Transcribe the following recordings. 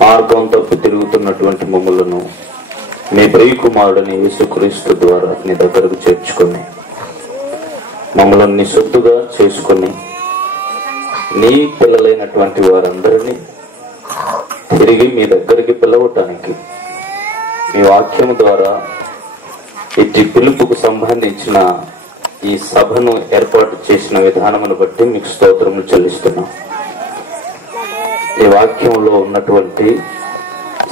మార్గం తప్పు తిరుగుతున్నటువంటి మమ్ములను మీ ప్రియ కుమారుడిని యేసుక్రీస్తు ద్వారా నీ దగ్గరకు చేర్చుకొని మమ్మల్ని నీ సొత్తుగా చేసుకొని నీ పిల్లలైనటువంటి వారందరినీ తిరిగి మీ దగ్గరికి పిలవటానికి మీ వాక్యము ద్వారా ఇట్టి పిలుపుకు సంబంధించిన ఈ సభను ఏర్పాటు చేసిన విధానమును బట్టి మీకు స్తోత్రములు చెల్లిస్తున్నాం. ఈ వాక్యంలో ఉన్నటువంటి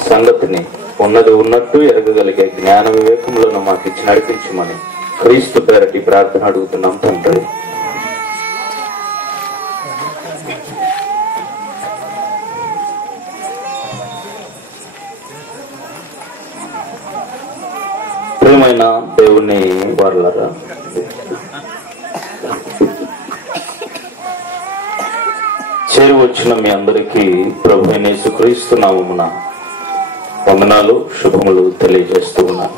సంగతిని ఉన్నది ఉన్నట్టు ఎరగగలిగే జ్ఞాన వివేకములను మాకు ఇచ్చి నడిపించమని క్రీస్తు పేరటి ప్రార్థన అడుగుతున్నాం తండ్రి. ప్రియమైన దేవుని వారలారా, చేరి వచ్చిన మీ అందరికీ ప్రభువైన యేసుక్రీస్తు నామమున వందనాలు, శుభములు తెలియజేస్తూ ఉన్నాను.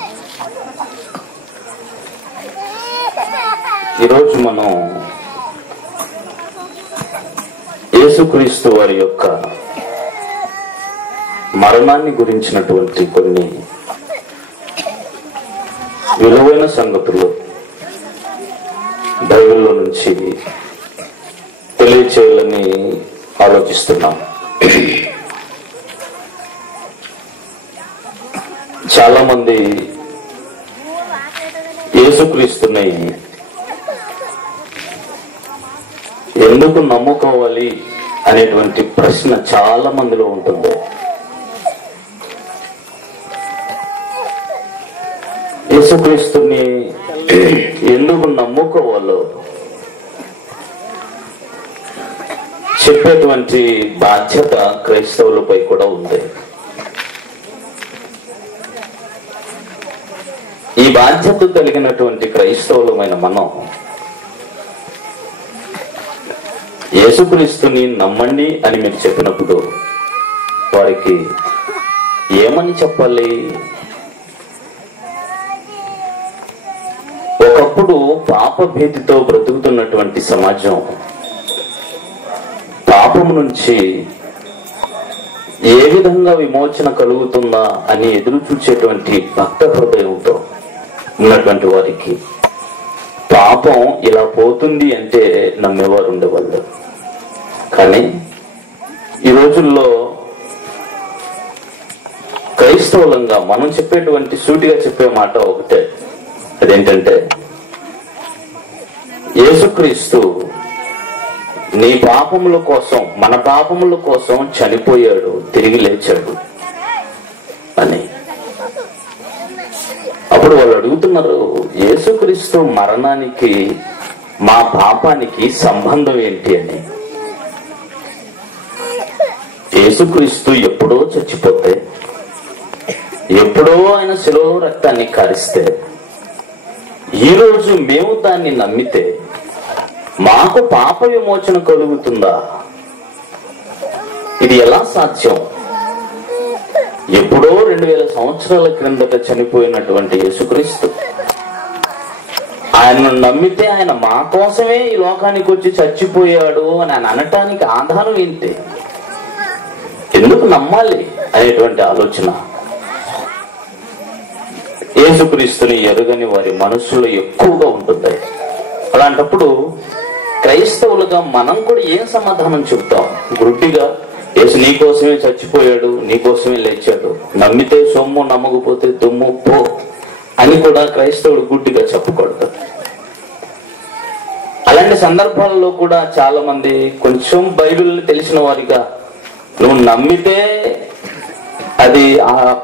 ఈరోజు మనం యేసుక్రీస్తు వారి యొక్క మరణాన్ని గురించినటువంటి కొన్ని విలువైన సంగతులు బైబిల్లో నుంచి తెలియచేయాలని ఆలోచిస్తున్నాం. చాలా మంది యేసుక్రీస్తుని ఎందుకు నమ్ముకోవాలి అనేటువంటి ప్రశ్న చాలా మందిలో ఉంటుంది. యేసుక్రీస్తుని ఎందుకు నమ్ముకోవాలో చెప్పేటువంటి బాధ్యత క్రైస్తవులపై కూడా ఉంది. ఈ బాధ్యత కలిగినటువంటి క్రైస్తవులమైన మనం యేసుక్రీస్తుని నమ్మండి అని మీకు చెప్పినప్పుడు వారికి ఏమని చెప్పాలి? ఒకప్పుడు పాప భీతితో బ్రతుకుతున్నటువంటి సమాజం పాపము నుంచి ఏ విధంగా విమోచన కలుగుతుందా అని ఎదురు చూచేటువంటి భక్త హృదయంతో ఉన్నటువంటి వారికి పాపం ఇలా పోతుంది అంటే నమ్మేవారు ఉండేవాళ్ళు. కానీ ఈ రోజుల్లో క్రైస్తవులంగా మనం చెప్పేటువంటి సూటిగా చెప్పే మాట ఒకటే, అదేంటంటే యేసుక్రీస్తు నీ పాపముల కోసం, మన పాపముల కోసం చనిపోయాడు, తిరిగి లేచాడు అని. అప్పుడు వాళ్ళు అడుగుతున్నారు, యేసుక్రీస్తు మరణానికి మా పాపానికి సంబంధం ఏంటి అని. యేసుక్రీస్తు ఎప్పుడో చచ్చిపోతే, ఎప్పుడో ఆయన శిలువ రక్తాన్ని కారిస్తే, ఈరోజు మేము దాన్ని నమ్మితే మాకు పాప విమోచన కలుగుతుందా? ఇది ఎలా సాధ్యం? ఎప్పుడో 2000 సంవత్సరాల క్రిందట చనిపోయినటువంటి యేసుక్రీస్తు, ఆయనను నమ్మితే ఆయన మా కోసమే ఈ లోకానికి వచ్చి చచ్చిపోయాడు అని ఆయన అనటానికి ఆధారం ఏంటి? ఎందుకు నమ్మాలి అనేటువంటి ఆలోచన యేసుక్రీస్తుని ఎరుగని వారి మనస్సులో ఎక్కువగా ఉంటుంది. అలాంటప్పుడు క్రైస్తవులుగా మనం కూడా ఏం సమాధానం చెప్తాం? గుడ్డిగా యేసు నీకోసమే చచ్చిపోయాడు, నీకోసమే లేచాడు, నమ్మితే సొమ్ము, నమ్మకపోతే దుమ్ము పో అని కూడా క్రైస్తవుడు గుడ్డిగా చెప్పకూడదు. అలాంటి సందర్భాల్లో కూడా చాలా మంది కొంచెం బైబిల్ తెలిసిన వారిగా, నువ్వు నమ్మితే అది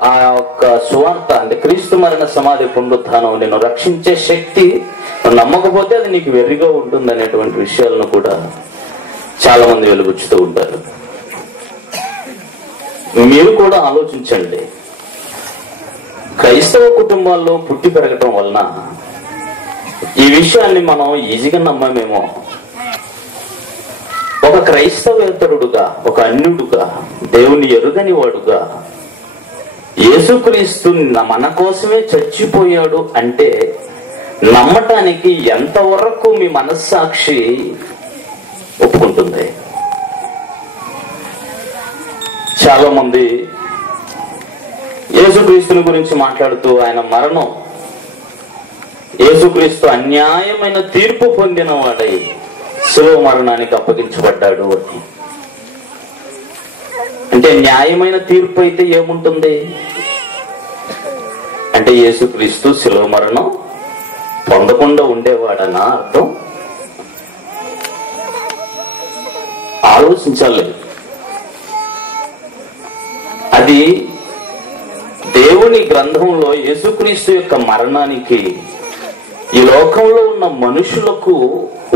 ఆ యొక్క సువార్త అంటే క్రీస్తు మరణ సమాధి పునరుత్థానం నేను రక్షించే శక్తి, నమ్మకపోతే అది నీకు వెర్రిగా ఉంటుంది అనేటువంటి విషయాలను కూడా చాలా మంది వెలుగుచ్చుతూ ఉంటారు. మీరు కూడా ఆలోచించండి, క్రైస్తవ కుటుంబాల్లో పుట్టి పెరగటం వలన ఈ విషయాన్ని మనం ఈజీగా నమ్మమేమో. ఒక క్రైస్తవేతరుడుగా, ఒక అన్యుడుగా, దేవుని ఎరుగని వాడుగా యేసుక్రీస్తు మన కోసమే చచ్చిపోయాడు అంటే నమ్మటానికి ఎంతవరకు మీ మనస్సాక్షి ఒప్పుకుంటుంది? చాలా మంది యేసుక్రీస్తుని గురించి మాట్లాడుతూ ఆయన మరణం, యేసుక్రీస్తు అన్యాయమైన తీర్పు పొందిన వాడై శిలువ మరణానికి అప్పగించబడ్డాడు అని. అంటే న్యాయమైన తీర్పు అయితే ఏముంటుంది అంటే యేసుక్రీస్తు శిలువ మరణం పొందకుండా ఉండేవాడనా అర్థం? ఆలోచించాలి. అది దేవుని గ్రంథంలో యేసుక్రీస్తు యొక్క మరణానికి ఈ లోకంలో ఉన్న మనుషులకు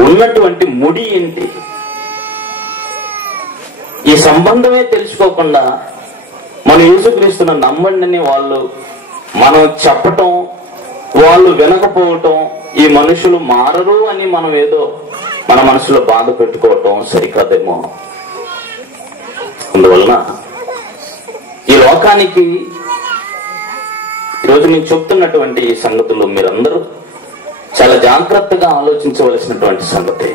ఉన్నటువంటి ముడి ఏంటి? ఈ సంబంధమే తెలుసుకోకుండా మనం యేసుక్రీస్తును నమ్మండి వాళ్ళు మనం చెప్పటం, వాళ్ళు వినకపోవటం, ఈ మనుషులు మారరు అని మనం ఏదో మన మనసులో బాధ పెట్టుకోవటం సరికాదేమో. అందువలన ఈ లోకానికి ఈరోజు నేను చెప్తున్నటువంటి ఈ సంగతులు మీరందరూ చాలా జాగ్రత్తగా ఆలోచించవలసినటువంటి సంగతి.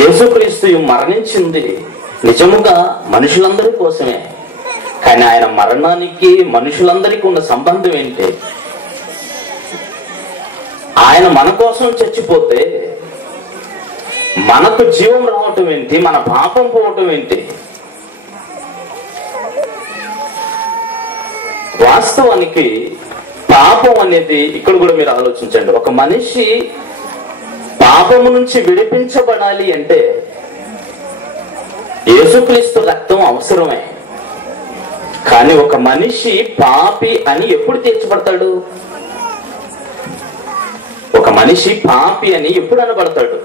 యేసుక్రీస్తు మరణించింది నిజముగా మనుషులందరి కోసమే, కానీ ఆయన మరణానికి మనుషులందరికీ ఉన్న సంబంధం ఏంటి? ఆయన మన కోసం చచ్చిపోతే మనకు జీవం రావటం ఏంటి? మన పాపం పోవటం ఏంటి? వాస్తవానికి పాపం అనేది ఇక్కడ కూడా మీరు ఆలోచించండి. ఒక మనిషి పాపము నుంచి విడిపించబడాలి అంటే యేసుక్రీస్తు రక్తం అవసరమే. కానీ ఒక మనిషి పాపి అని ఎప్పుడు తీర్చబడతాడు? ఒక మనిషి పాపి అని ఎప్పుడు అనబడతాడు?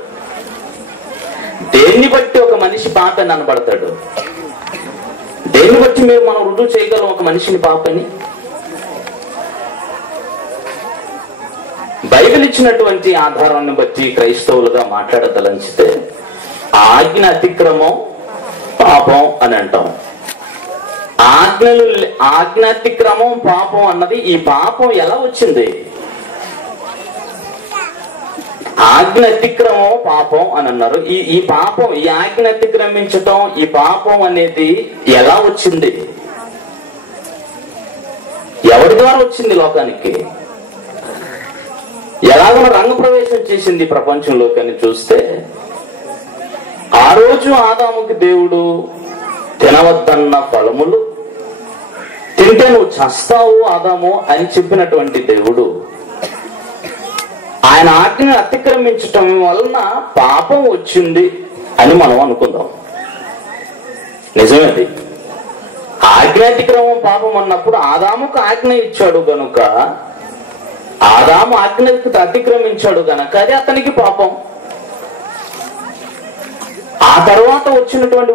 దేన్ని బట్టి ఒక మనిషి పాపి అని అనబడతాడు? దేన్ని బట్టి మనం రుజువు చేయగలం ఒక మనిషిని పాపని? బైబిల్ ఇచ్చినటువంటి ఆధారాన్ని బట్టి క్రైస్తవులుగా మాట్లాడదలంచితే ఆజ్ఞ అతిక్రమం పాపం అని అంటాం. ఆజ్ఞాతిక్రమం పాపం అన్నది, ఈ పాపం ఎలా వచ్చింది? ఆజ్ఞ అతిక్రమం పాపం అని అన్నారు. ఈ పాపం, ఈ ఆజ్ఞ అతిక్రమించటం, ఈ పాపం అనేది ఎలా వచ్చింది? ఎవరి ద్వారా వచ్చింది లోకానికి? ఎలాగో రంగప్రవేశం చేసింది ప్రపంచంలోకి అని చూస్తే, ఆ రోజు ఆదాముకి దేవుడు తినవద్దన్న ఫలములు తింటే నువ్వు చస్తావు ఆదాము అని చెప్పినటువంటి దేవుడు ఆయన ఆజ్ఞను అతిక్రమించటం వలన పాపం వచ్చింది అని మనం అనుకుందాం. నిజమేది. ఆజ్ఞాతిక్రమం పాపం అన్నప్పుడు ఆదాముకు ఆజ్ఞ ఇచ్చాడు గనుక, ఆదాము ఆజ్ఞకు అతిక్రమించాడు గనక అది అతనికి పాపం. ఆ తర్వాత వచ్చినటువంటి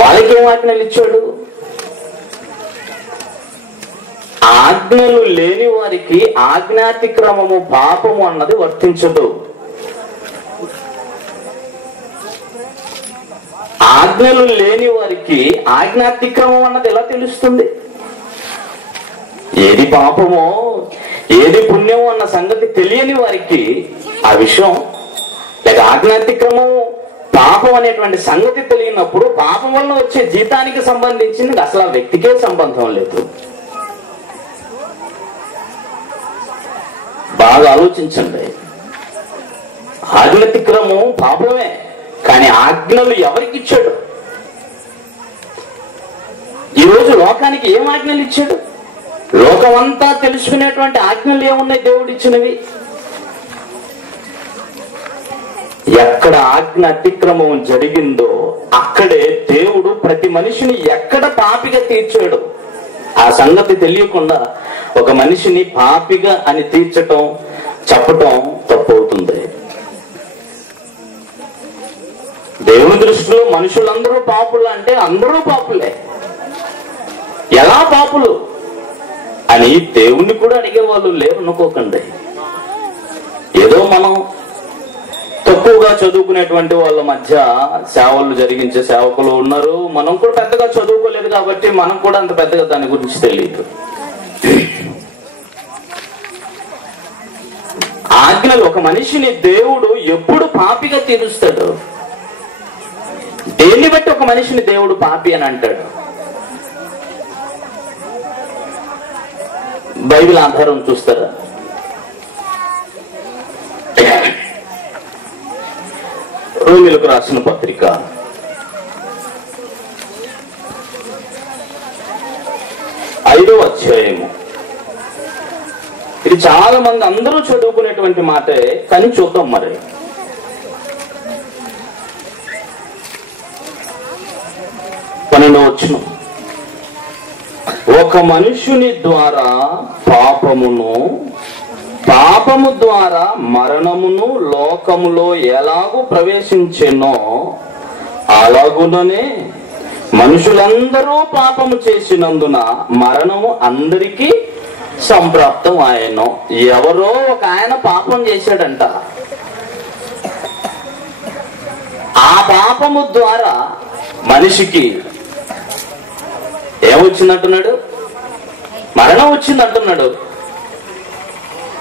వాళ్ళకి ఏం ఆజ్ఞలు ఇచ్చాడు? ఆజ్ఞలు లేని వారికి ఆజ్ఞాతిక్రమము పాపము అన్నది వర్తించదు. ఆజ్ఞలు లేని వారికి ఆజ్ఞాతిక్రమం అన్నది ఎలా తెలుస్తుంది? ఏది పాపమో ఏది పుణ్యమో అన్న సంగతి తెలియని వారికి ఆ విషయం, లేక ఆజ్ఞాతిక్రమం పాపం అనేటువంటి సంగతి తెలియనప్పుడు పాపం వల్ల వచ్చే జీతానికి సంబంధించింది అసలు ఆ వ్యక్తికే సంబంధం లేదు. బాగా ఆలోచించండి. ఆజ్ఞాతిక్రమం పాపమే, కానీ ఆజ్ఞలు ఎవరికి ఇచ్చాడు? ఈరోజు లోకానికి ఏం ఆజ్ఞలు ఇచ్చాడు? లోకమంతా తెలుసుకునేటువంటి ఆజ్ఞలు ఏమున్నాయి దేవుడు ఇచ్చినవి? ఎక్కడ ఆజ్ఞ అతిక్రమం జరిగిందో అక్కడే దేవుడు ప్రతి మనిషిని ఎక్కడ పాపిగా తీర్చాడు. ఆ సంగతి తెలియకుండా ఒక మనిషిని పాపిగా అని తీర్చటం, చెప్పటం తప్పవుతుంది. దేవుని దృష్టిలో మనుషులందరూ పాపులు అంటే అందరూ పాపులే. ఎలా పాపులు అని దేవుణ్ణి కూడా అడిగే వాళ్ళు లేరు అనుకోకండి. ఏదో మనం తక్కువగా చదువుకునేటువంటి వాళ్ళ మధ్య సేవలు జరిగించే సేవకులు ఉన్నారు. మనం కూడా పెద్దగా చదువుకోలేదు కాబట్టి మనం కూడా అంత పెద్దగా దాని గురించి తెలియదు. ఆజ్ఞలు ఒక మనిషిని దేవుడు ఎప్పుడు పాపిగా తీరుస్తాడు? దేన్ని బట్టి ఒక మనిషిని దేవుడు పాపి అని అంటాడు? బైబిల్ ఆధారం చూస్తారా? రోమీయులకు రాసిన పత్రిక 5వ అధ్యాయము. ఇది చాలా మంది అందరూ చదువుకునేటువంటి మాటే, కానీ చూద్దాం మరి. 12వ వచనం. ఒక మనుషుని ద్వారా పాపమును, పాపము ద్వారా మరణమును లోకములో ఎలాగూ ప్రవేశించెనో అలాగుననే మనుషులందరూ పాపము చేసినందున మరణము అందరికీ సంప్రాప్తం ఆయనో. ఎవరో ఒక ఆయన పాపం చేశాడంట. ఆ పాపము ద్వారా మనిషికి ఏమొచ్చిందంటున్నాడు? మరణం వచ్చిందంటున్నాడు.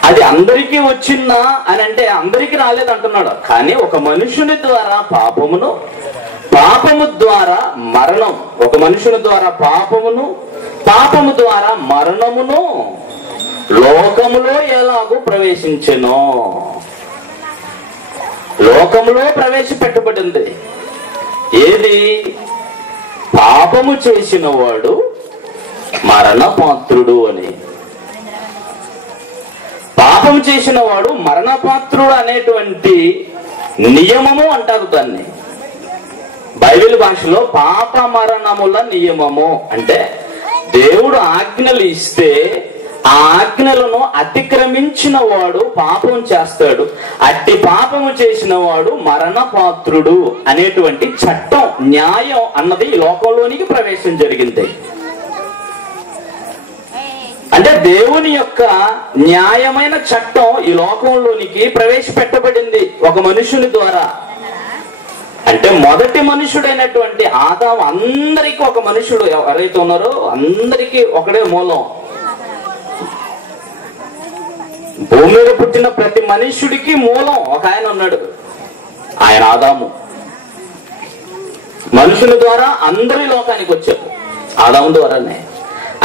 అది అందరికీ వచ్చిందా అని అంటే అందరికీ రాలేదంటున్నాడు. కానీ ఒక మనుషుని ద్వారా పాపమును, పాపము ద్వారా మరణం, ఒక మనుషుని ద్వారా పాపమును, పాపము ద్వారా మరణమును లోకములో ఎలాగూ ప్రవేశించెనో. లోకములో ప్రవేశపెట్టబడింది ఏది? పాపము చేసిన వాడు మరణపాత్రుడు అని. పాపం చేసిన వాడు మరణపాత్రుడు అనేటువంటి నియమము అంటారు దాన్ని. బైబిల్ భాషలో పాప మరణముల నియమము అంటే దేవుడు ఆజ్ఞలు ఇస్తే ఆ ఆజ్ఞలను అతిక్రమించిన వాడు పాపం చేస్తాడు. అట్టి పాపము చేసిన వాడు మరణపాత్రుడు అనేటువంటి చట్టం, న్యాయం అన్నది ఈ లోకంలోనికి ప్రవేశం జరిగింది. అంటే దేవుని యొక్క న్యాయమైన చట్టం ఈ లోకంలోనికి ప్రవేశపెట్టబడింది ఒక మనుషుని ద్వారా. అంటే మొదటి మనుషుడైనటువంటి ఆదాము, అందరికీ ఒక మనుషుడు ఎవరైతే ఉన్నారో అందరికీ ఒకడే మూలం. భూమి మీద పుట్టిన ప్రతి మనుష్యుడికి మూలం ఒక ఆయన ఉన్నాడు, ఆయన ఆదాము. మనుషుల ద్వారా అందరి లోకానికి వచ్చారు ఆదాము ద్వారానే.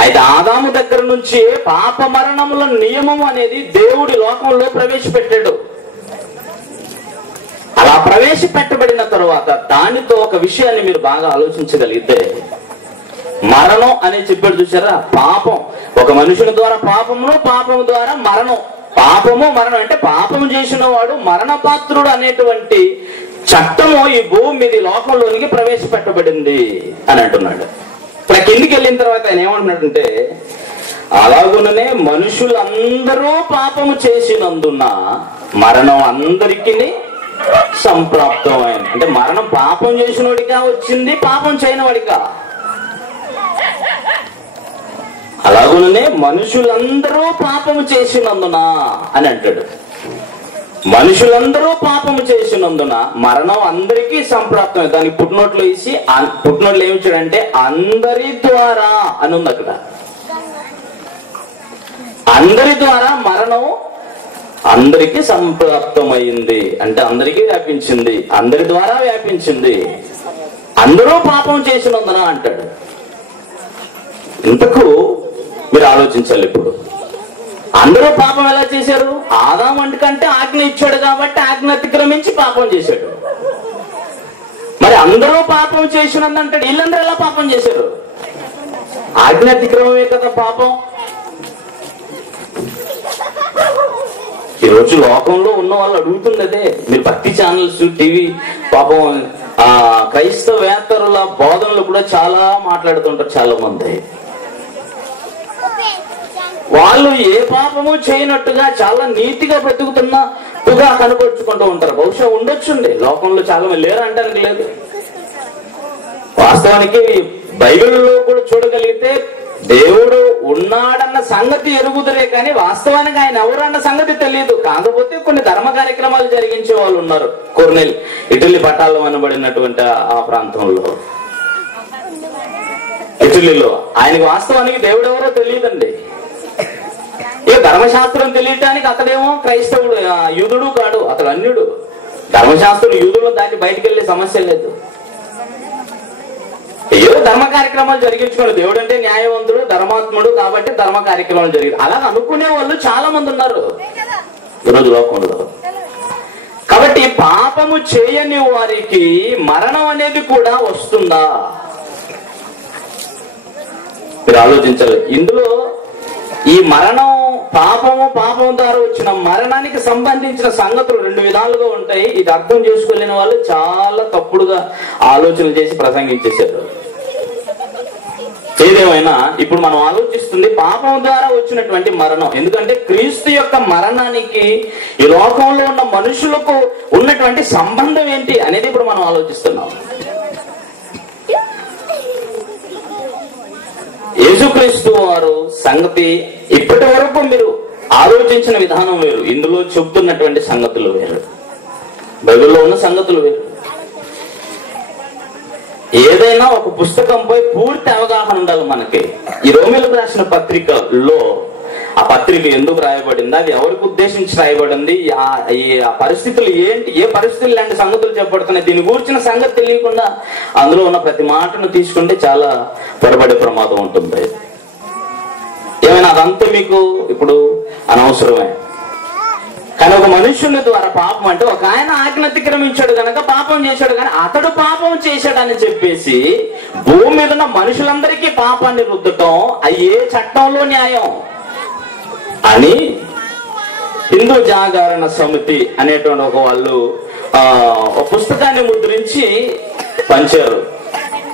అయితే ఆదాము దగ్గర నుంచి పాప మరణముల నియమం అనేది దేవుడి లోకంలో ప్రవేశపెట్టాడు. అలా ప్రవేశపెట్టబడిన తరువాత దానితో ఒక విషయాన్ని మీరు బాగా ఆలోచించగలిగితే, మరణం అని చెప్పాడు చూసారా? పాపం, ఒక మనుషుల ద్వారా పాపమును, పాపము ద్వారా మరణం. పాపము మరణం అంటే పాపము చేసిన వాడు మరణపాత్రుడు అనేటువంటి చట్టము ఈ భూమి మీద లోకంలోనికి ప్రవేశపెట్టబడింది అని అంటున్నాడు. ఇక్కడ కిందికి వెళ్ళిన తర్వాత ఆయన ఏమంటున్నాడంటే, అలాగుననే మనుషులందరూ పాపము చేసినందున మరణం అందరికీ సంప్రాప్తం అయింది. అంటే మరణం పాపం చేసిన వాడిగా వచ్చింది, పాపం చేయని వాడిగా. అలాగుననే మనుషులందరూ పాపము చేసినందున అని అంటాడు. మనుషులందరూ పాపము చేసినందున మరణం అందరికీ సంప్రాప్తం. దానికి పుట్టినోట్లు వేసి పుట్టినోట్లు ఏమి ఇచ్చాడంటే అందరి ద్వారా అని ఉంది అక్కడ. అందరి ద్వారా మరణం అందరికీ సంప్రాప్తమైంది అంటే అందరికీ వ్యాపించింది, అందరి ద్వారా వ్యాపించింది. అందరూ పాపం చేసినందున అంటాడు. ఇంతకు మీరు ఆలోచించాలి. ఇప్పుడు అందరూ పాపం ఎలా చేశారు? ఆదాము కంటే ఆజ్ఞ ఇచ్చాడు కాబట్టి ఆజ్ఞ అతిక్రమించి పాపం చేశాడు. మరి అందరూ పాపం చేసినందంటాడు. వీళ్ళందరూ ఎలా పాపం చేశారు? ఆజ్ఞ అతిక్రమమే కదా పాపం. ఈరోజు లోకంలో ఉన్న వాళ్ళు అడుగుతుంది అదే. మీరు భక్తి ఛానల్స్, టీవీ, పాపం క్రైస్తవేతరుల బోధనలు కూడా చాలా మాట్లాడుతుంటారు చాలా మంది. వాళ్ళు ఏ పాపము చేయనట్టుగా చాలా నీతిగా బ్రతుకుతున్నట్టుగా కనపరుచుకుంటూ ఉంటారు. బహుశా ఉండొచ్చుండి, లోకంలో చాలా మంది లేరు అంటానికి లేదు. వాస్తవానికి బైబిల్లో కూడా చూడగలిగితే దేవుడు ఉన్నాడన్న సంగతి ఎరుగుదరే కానీ వాస్తవానికి ఆయన ఎవరన్న సంగతి తెలియదు. కాకపోతే కొన్ని ధర్మ కార్యక్రమాలు జరిగించే వాళ్ళు ఉన్నారు. కొర్నెల్, ఇటలీ పట్టాలం అనబడినటువంటి ఆ ప్రాంతంలో, ఇటలీలో ఆయనకి వాస్తవానికి దేవుడు ఎవరో తెలియదండి. ఇక ధర్మశాస్త్రం తెలియటానికి అతడేమో క్రైస్తవుడు, యూదుడు కాడు, అతడు అన్యుడు. ధర్మశాస్త్రం యూదులు దాటి బయటికి వెళ్ళే సమస్య లేదు. ఏదో ధర్మ కార్యక్రమాలు జరిగించుకోండి, దేవుడు అంటే న్యాయవంతుడు ధర్మాత్ముడు కాబట్టి ధర్మ కార్యక్రమాలు జరిగి అలా అనుకునే వాళ్ళు చాలా మంది ఉన్నారు ఈరోజు లోకంలో. కాబట్టి పాపము చేయని వారికి మరణం అనేది కూడా వస్తుందా మీరు ఆలోచించాలి. ఇందులో ఈ మరణం పాపం ద్వారా వచ్చిన మరణానికి సంబంధించిన సంగతులు రెండు విధాలుగా ఉంటాయి. ఇది అర్థం చేసుకోలేని వాళ్ళు చాలా తప్పుడుగా ఆలోచనలు చేసి ప్రసంగించేశారు. ఏదేమైనా ఇప్పుడు మనం ఆలోచిస్తుంది పాపం ద్వారా వచ్చినటువంటి మరణం. ఎందుకంటే క్రీస్తు యొక్క మరణానికి ఈ లోకంలో ఉన్న మనుషులకు ఉన్నటువంటి సంబంధం ఏంటి అనేది ఇప్పుడు మనం ఆలోచిస్తున్నాం. యేసుక్రీస్తు వారు సంగతి ఇప్పటి వరకు మీరు ఆలోచించిన విధానం వేరు, ఇందులో చెబుతున్నటువంటి సంగతులు వేరు, బైబిల్లో ఉన్న సంగతులు వేరు. ఏదైనా ఒక పుస్తకంపై పూర్తి అవగాహన ఉండాలి మనకి. ఈ రోమీలకు రాసిన పత్రికలో ఆ పత్రిక ఎందుకు రాయబడింది, అది ఎవరికి ఉద్దేశించి రాయబడింది, ఆ పరిస్థితులు ఏంటి, ఏ పరిస్థితులు ఇలాంటి సంగతులు చెప్పబడుతున్నాయి, దీని గురించిన సంగతి తెలియకుండా అందులో ఉన్న ప్రతి మాటను తీసుకుంటే చాలా పొరబడే ప్రమాదం ఉంటుంది. ఏమైనా అదంతా మీకు ఇప్పుడు అనవసరమే. కానీ ఒక మనుష్యుని ద్వారా పాపం అంటే ఒక ఆయన ఆజ్ఞ అతిక్రమించాడు కనుక పాపం చేశాడు, కానీ అతడు పాపం చేశాడని చెప్పేసి భూమి మీద ఉన్న మనుషులందరికీ పాపాన్ని రుద్దటం అయ్యే చట్టంలో న్యాయం అని హిందూ జాగరణ సమితి అనేటువంటి ఒక వాళ్ళు ఒక పుస్తకాన్ని ముద్రించి పంచారు.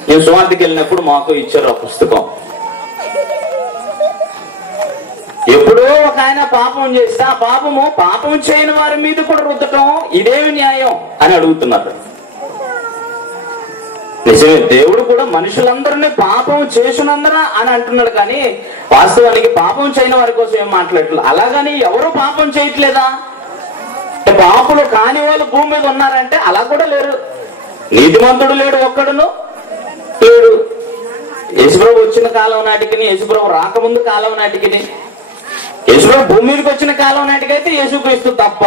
నేను సువార్తకి వెళ్ళినప్పుడు మాకు ఇచ్చారు ఆ పుస్తకం. ఎప్పుడో ఒక ఆయన పాపం చేస్తే ఆ పాపం చేయని వారి మీద కూడా రుద్దటం ఇదేమి న్యాయం అని అడుగుతున్నారు. నిజమే, దేవుడు కూడా మనుషులందరినీ పాపం చేసునందరా అని అంటున్నాడు, కానీ వాస్తవానికి పాపం చేయని వారి కోసం ఏం మాట్లాడలేదు. అలాగని ఎవరు పాపం చేయట్లేదా, పాపులు కాని వాళ్ళు భూమి మీద ఉన్నారంటే అలా కూడా లేరు. నీతిమంతుడు లేడు, ఒక్కడును లేడు. యేసుప్రభు వచ్చిన కాలం నాటికి, యేసుప్రభు రాకముందు కాలం నాటికి, యేసుప్రభు భూమి మీదకి వచ్చిన కాలం నాటికైతే యేసుక్రీస్తు తప్ప,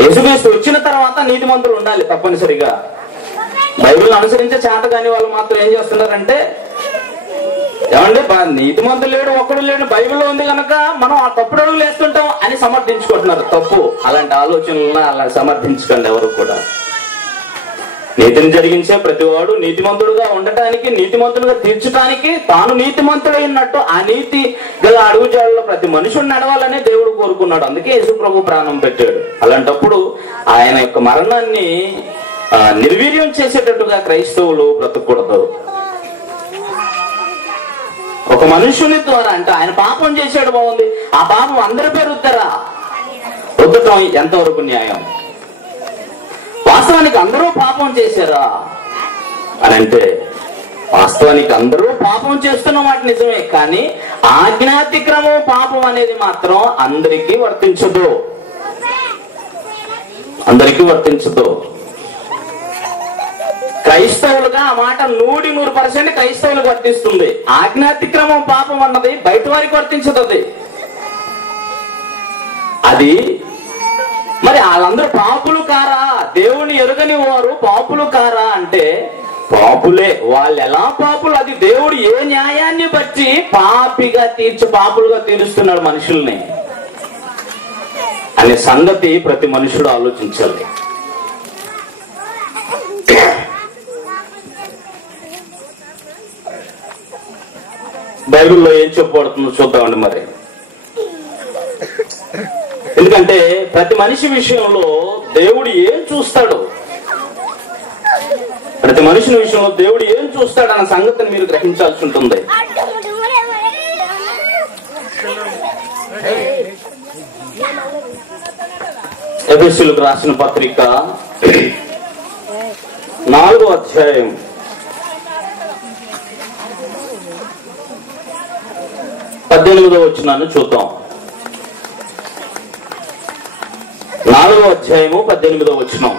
యేసుక్రీస్తు వచ్చిన తర్వాత నీతిమంతులు ఉండాలి తప్పనిసరిగా. బైబిల్ని అనుసరించే చేత కాని వాళ్ళు మాత్రం ఏం చేస్తున్నారంటే, ఏమంటే నీతిమంతులు లేడు, ఒక్కడు లేడు, బైబిల్లో ఉంది కనుక మనం ఆ తప్పుడు అడుగులు వేస్తుంటాం అని సమర్థించుకుంటున్నారు. తప్పు. అలాంటి ఆలోచనలను అలా సమర్థించకండి ఎవరు కూడా. నీతిని జరిగించే ప్రతివాడు నీతిమంతుడుగా ఉండటానికి, నీతిమంతుడుగా తీర్చడానికి, తాను నీతిమంతుడైనట్టు ఆ నీతి గల అడుగుజాడలో ప్రతి మనుషుడు నడవాలని దేవుడు కోరుకున్నాడు. అందుకే యేసు ప్రభు ప్రాణం పెట్టాడు. అలాంటప్పుడు ఆయన యొక్క మరణాన్ని నిర్వీర్యం చేసేటట్టుగా క్రైస్తవులు బ్రతకూడదు. ఒక మనుషుని ద్వారా అంటే ఆయన పాపం చేశాడు, బాగుంది, ఆ పాపం అందరిపై రుద్దటం ఎంతవరకు న్యాయం? వాస్తవానికి అందరూ పాపం చేశారా అని అంటే, వాస్తవానికి అందరూ పాపం చేస్తున్న మాట నిజమే, కానీ ఆజ్ఞాతిక్రమం పాపం అనేది మాత్రం అందరికీ వర్తించదు. క్రైస్తవులుగా ఆ మాట 100% క్రైస్తవులకు వర్తిస్తుంది. ఆజ్ఞాతిక్రమం పాపం అన్నది బయట వారికి వర్తించదు. అది మరి వాళ్ళందరూ పాపులు కారా, దేవుని ఎరుగని వారు పాపులు కారా అంటే పాపులే. వాళ్ళు ఎలా పాపులు, అది దేవుడు ఏ న్యాయాన్ని బట్టి పాపులుగా తీరుస్తున్నాడు మనుషుల్ని అనే సంగతి ప్రతి మనుషుడు ఆలోచించాలి. బైబిల్లో ఏం చెప్పబడుతుందో చూద్దామండి మరి. ఎందుకంటే ప్రతి మనిషి విషయంలో దేవుడు ఏం చూస్తాడు, ప్రతి మనిషిని విషయంలో దేవుడు ఏం చూస్తాడు అన్న సంగతిని మీరు గ్రహించాల్సి ఉంటుంది. ఎఫెసీయులకు రాసిన పత్రిక 4వ అధ్యాయం 18వ వచనాన్ని చూద్దాం. 4వ అధ్యాయము 18వ వచనం.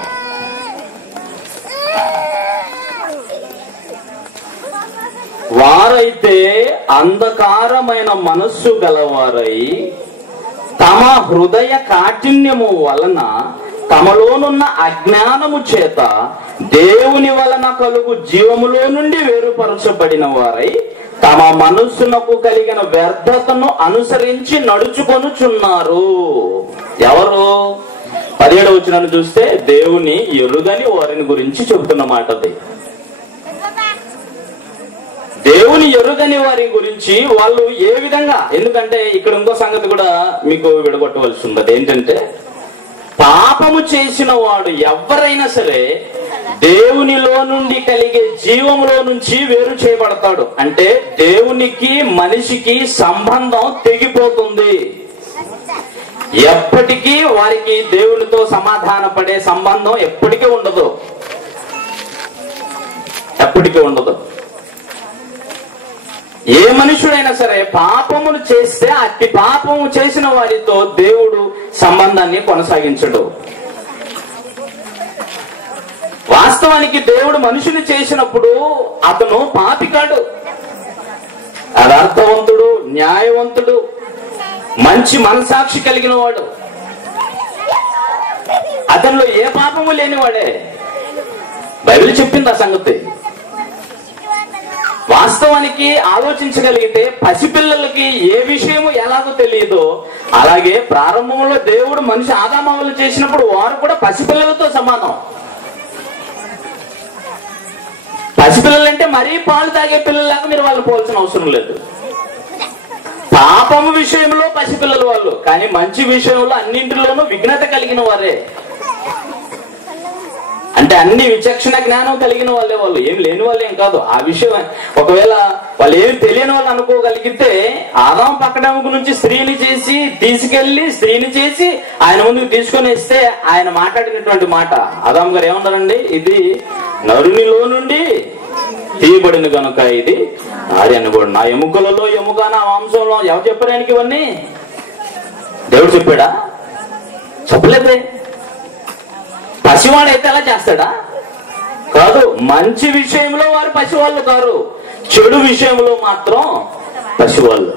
వారైతే అంధకారమైన మనస్సు గలవారై తమ హృదయ కాఠిన్యము వలన తమలోనున్న అజ్ఞానము చేత దేవుని వలన కలుగు జీవములో నుండి వేరుపరచబడిన వారై తమ మనస్సునకు కలిగిన వ్యర్థతను అనుసరించి నడుచుకొనుచున్నారు. ఎవరు? 17వ వచనాన్ని చూస్తే దేవుని ఎరుగని వారిని గురించి చెబుతున్న మాటది. దేవుని ఎరుగని వారి గురించి వాళ్ళు ఏ విధంగా, ఎందుకంటే ఇక్కడ ఇంకో సంగతి కూడా మీకు విడగొట్టవలసి ఉంది. ఏంటంటే పాపము చేసిన వాడు ఎవరైనా సరే దేవునిలో నుండి కలిగే జీవములో నుంచి వేరు చేయబడతాడు. అంటే దేవునికి మనిషికి సంబంధం తెగిపోతుంది. ఎప్పటికీ వారికి దేవునితో సమాధాన పడే సంబంధం ఎప్పటికీ ఉండదు, ఎప్పటికీ ఉండదు. ఏ మనుషుడైనా సరే పాపమును చేస్తే అట్టి పాపము చేసిన వారితో దేవుడు సంబంధాన్ని కొనసాగించడు. వాస్తవానికి దేవుడు మనుషుని చేసినప్పుడు అతను పాపి కాడు, యథార్థవంతుడు, న్యాయవంతుడు, మంచి మనసాక్షి కలిగిన వాడు. అతనిలో ఏ పాపము లేనివాడే. బైబిల్ చెప్పింది ఆ సంగతి. వాస్తవానికి ఆలోచించగలిగితే పసిపిల్లలకి ఏ విషయము ఎలాగో తెలియదో అలాగే ప్రారంభంలో దేవుడు మనిషి ఆదామవ్వలు చేసినప్పుడు వారు కూడా పసిపిల్లలతో సమానం. పసిపిల్లలంటే మరీ పాలు తాగే పిల్లలాగా మీరు వాళ్ళని పోల్చిన అవసరం లేదు. పాపము విషయంలో పసిపిల్లలు వాళ్ళు, కానీ మంచి విషయంలో అన్నింటిలోనూ విఘ్నత కలిగిన వారే. అంటే అన్ని విచక్షణ జ్ఞానం కలిగిన వాళ్ళే వాళ్ళు, ఏం లేని వాళ్ళు ఏం కాదు. ఆ విషయం ఒకవేళ వాళ్ళు ఏమి తెలియని వాళ్ళు అనుకోగలిగితే ఆదాము పక్కడముకు నుంచి స్త్రీని చేసి తీసుకెళ్లి స్త్రీని చేసి ఆయన ముందుకు తీసుకొని వస్తే ఆయన మాట్లాడినటువంటి మాట ఆదాము గారు ఏమన్నారండి? ఇది నరునిలో నుండి తీయబడిన కనుక ఇది నాది అనకూడదు. నా ఎముకలలో ఎముక, నా మాంసంలో. ఎవరు చెప్పారు ఆయనకి ఇవన్నీ? దేవుడు చెప్పాడా? చెప్పలేదే. పసివాడైతే అలా చేస్తాడా? కాదు. మంచి విషయంలో వారు పసివాళ్ళు కారు, చెడు విషయంలో మాత్రం పసివాళ్ళు.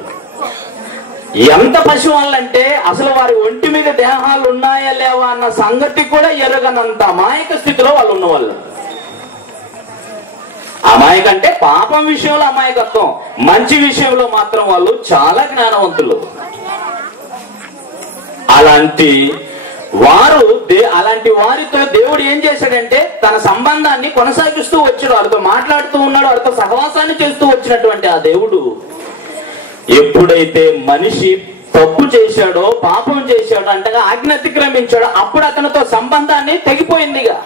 ఎంత పసివాళ్ళంటే అసలు వారి ఒంటి మీద దేహాలు ఉన్నాయా లేవా అన్న సంగతి కూడా ఎరగనంత అమాయక స్థితిలో వాళ్ళు ఉన్నవాళ్ళు. అమాయక అంటే పాపం విషయంలో అమాయకత్వం, మంచి విషయంలో మాత్రం వాళ్ళు చాలా జ్ఞానవంతులు. అలాంటి వారితో దేవుడు ఏం చేశాడంటే తన సంబంధాన్ని కొనసాగిస్తూ వచ్చాడు. వారితో మాట్లాడుతూ ఉన్నాడు, వారితో సహవాసాన్ని చేస్తూ వచ్చినటువంటి ఆ దేవుడు ఎప్పుడైతే మనిషి తప్పు చేశాడో, పాపం చేశాడో, అంటే ఆజ్ఞ అతిక్రమించాడో, అప్పుడు అతనితో సంబంధాన్ని తెగిపోయిందిగా.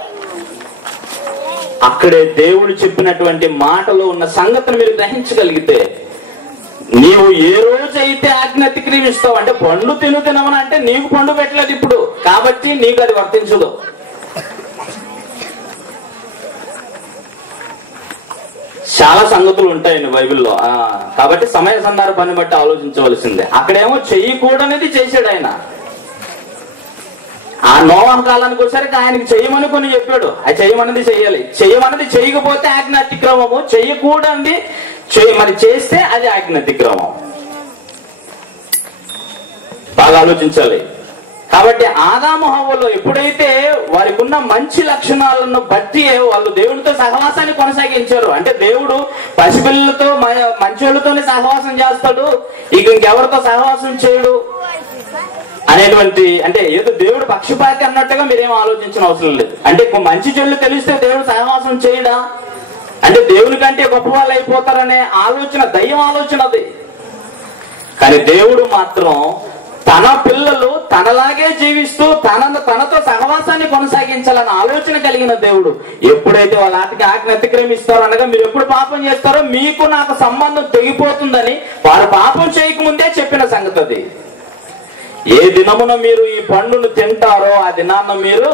అక్కడే దేవుడు చెప్పినటువంటి మాటలో ఉన్న సంగతిని మీరు గ్రహించగలిగితే, నీవు ఏ రోజైతే ఆజ్ఞ అతిక్రమిస్తావు, అంటే పండు తినమని అంటే నీకు పండు పెట్టలేదు ఇప్పుడు, కాబట్టి నీకు అది వర్తించదు. చాలా సంగతులు ఉంటాయండి బైబిల్లో. కాబట్టి సమయ సందర్భాన్ని బట్టి ఆలోచించవలసిందే. అక్కడేమో చెయ్యకూడనిది చేశాడు ఆయన. ఆ నోవహ కాలానికి వచ్చేసరికి ఆయనకి చెయ్యమని కొన్ని చెప్పాడు, అది చెయ్యమన్నది చెయ్యాలి. చెయ్యమన్నది చేయకపోతే ఆజ్ఞ అతిక్రమము, చెయ్యకూడనిది మరి చేస్తే అది ఆజ్ఞ అతిక్రమం. బాగా ఆలోచించాలి. కాబట్టి ఆదాము హవ్వలో ఎప్పుడైతే వారికి ఉన్న మంచి లక్షణాలను బట్టి వాళ్ళు దేవుడితో సహవాసాన్ని కొనసాగించారు, అంటే దేవుడు పసిపిల్లలతో మంచోళ్ళతోనే సహవాసం చేస్తాడు, ఇక ఇంకెవరితో సహవాసం చేయడు అనేటువంటి, అంటే ఏదో దేవుడు పక్షపాతి అన్నట్టుగా మీరేం ఆలోచించిన అవసరం లేదు. అంటే మంచి చెడులు తెలిస్తే దేవుడు సహవాసం చేయడా? అంటే దేవుని కంటే గొప్ప వాళ్ళు అయిపోతారనే ఆలోచన దయ్యం ఆలోచన అది. కానీ దేవుడు మాత్రం తన పిల్లలు తనలాగే జీవిస్తూ తనతో సహవాసాన్ని కొనసాగించాలన్న ఆలోచన కలిగిన దేవుడు. ఎప్పుడైతే వాళ్ళ ఆజ్ఞ అతిక్రమిస్తారో, అనగా మీరు ఎప్పుడు పాపం చేస్తారో మీకు నాకు సంబంధం తెగిపోతుందని వారు పాపం చేయకముందే చెప్పిన సంగతి అది. ఏ దినమున మీరు ఈ పండును తింటారో ఆ దినాన్న మీరు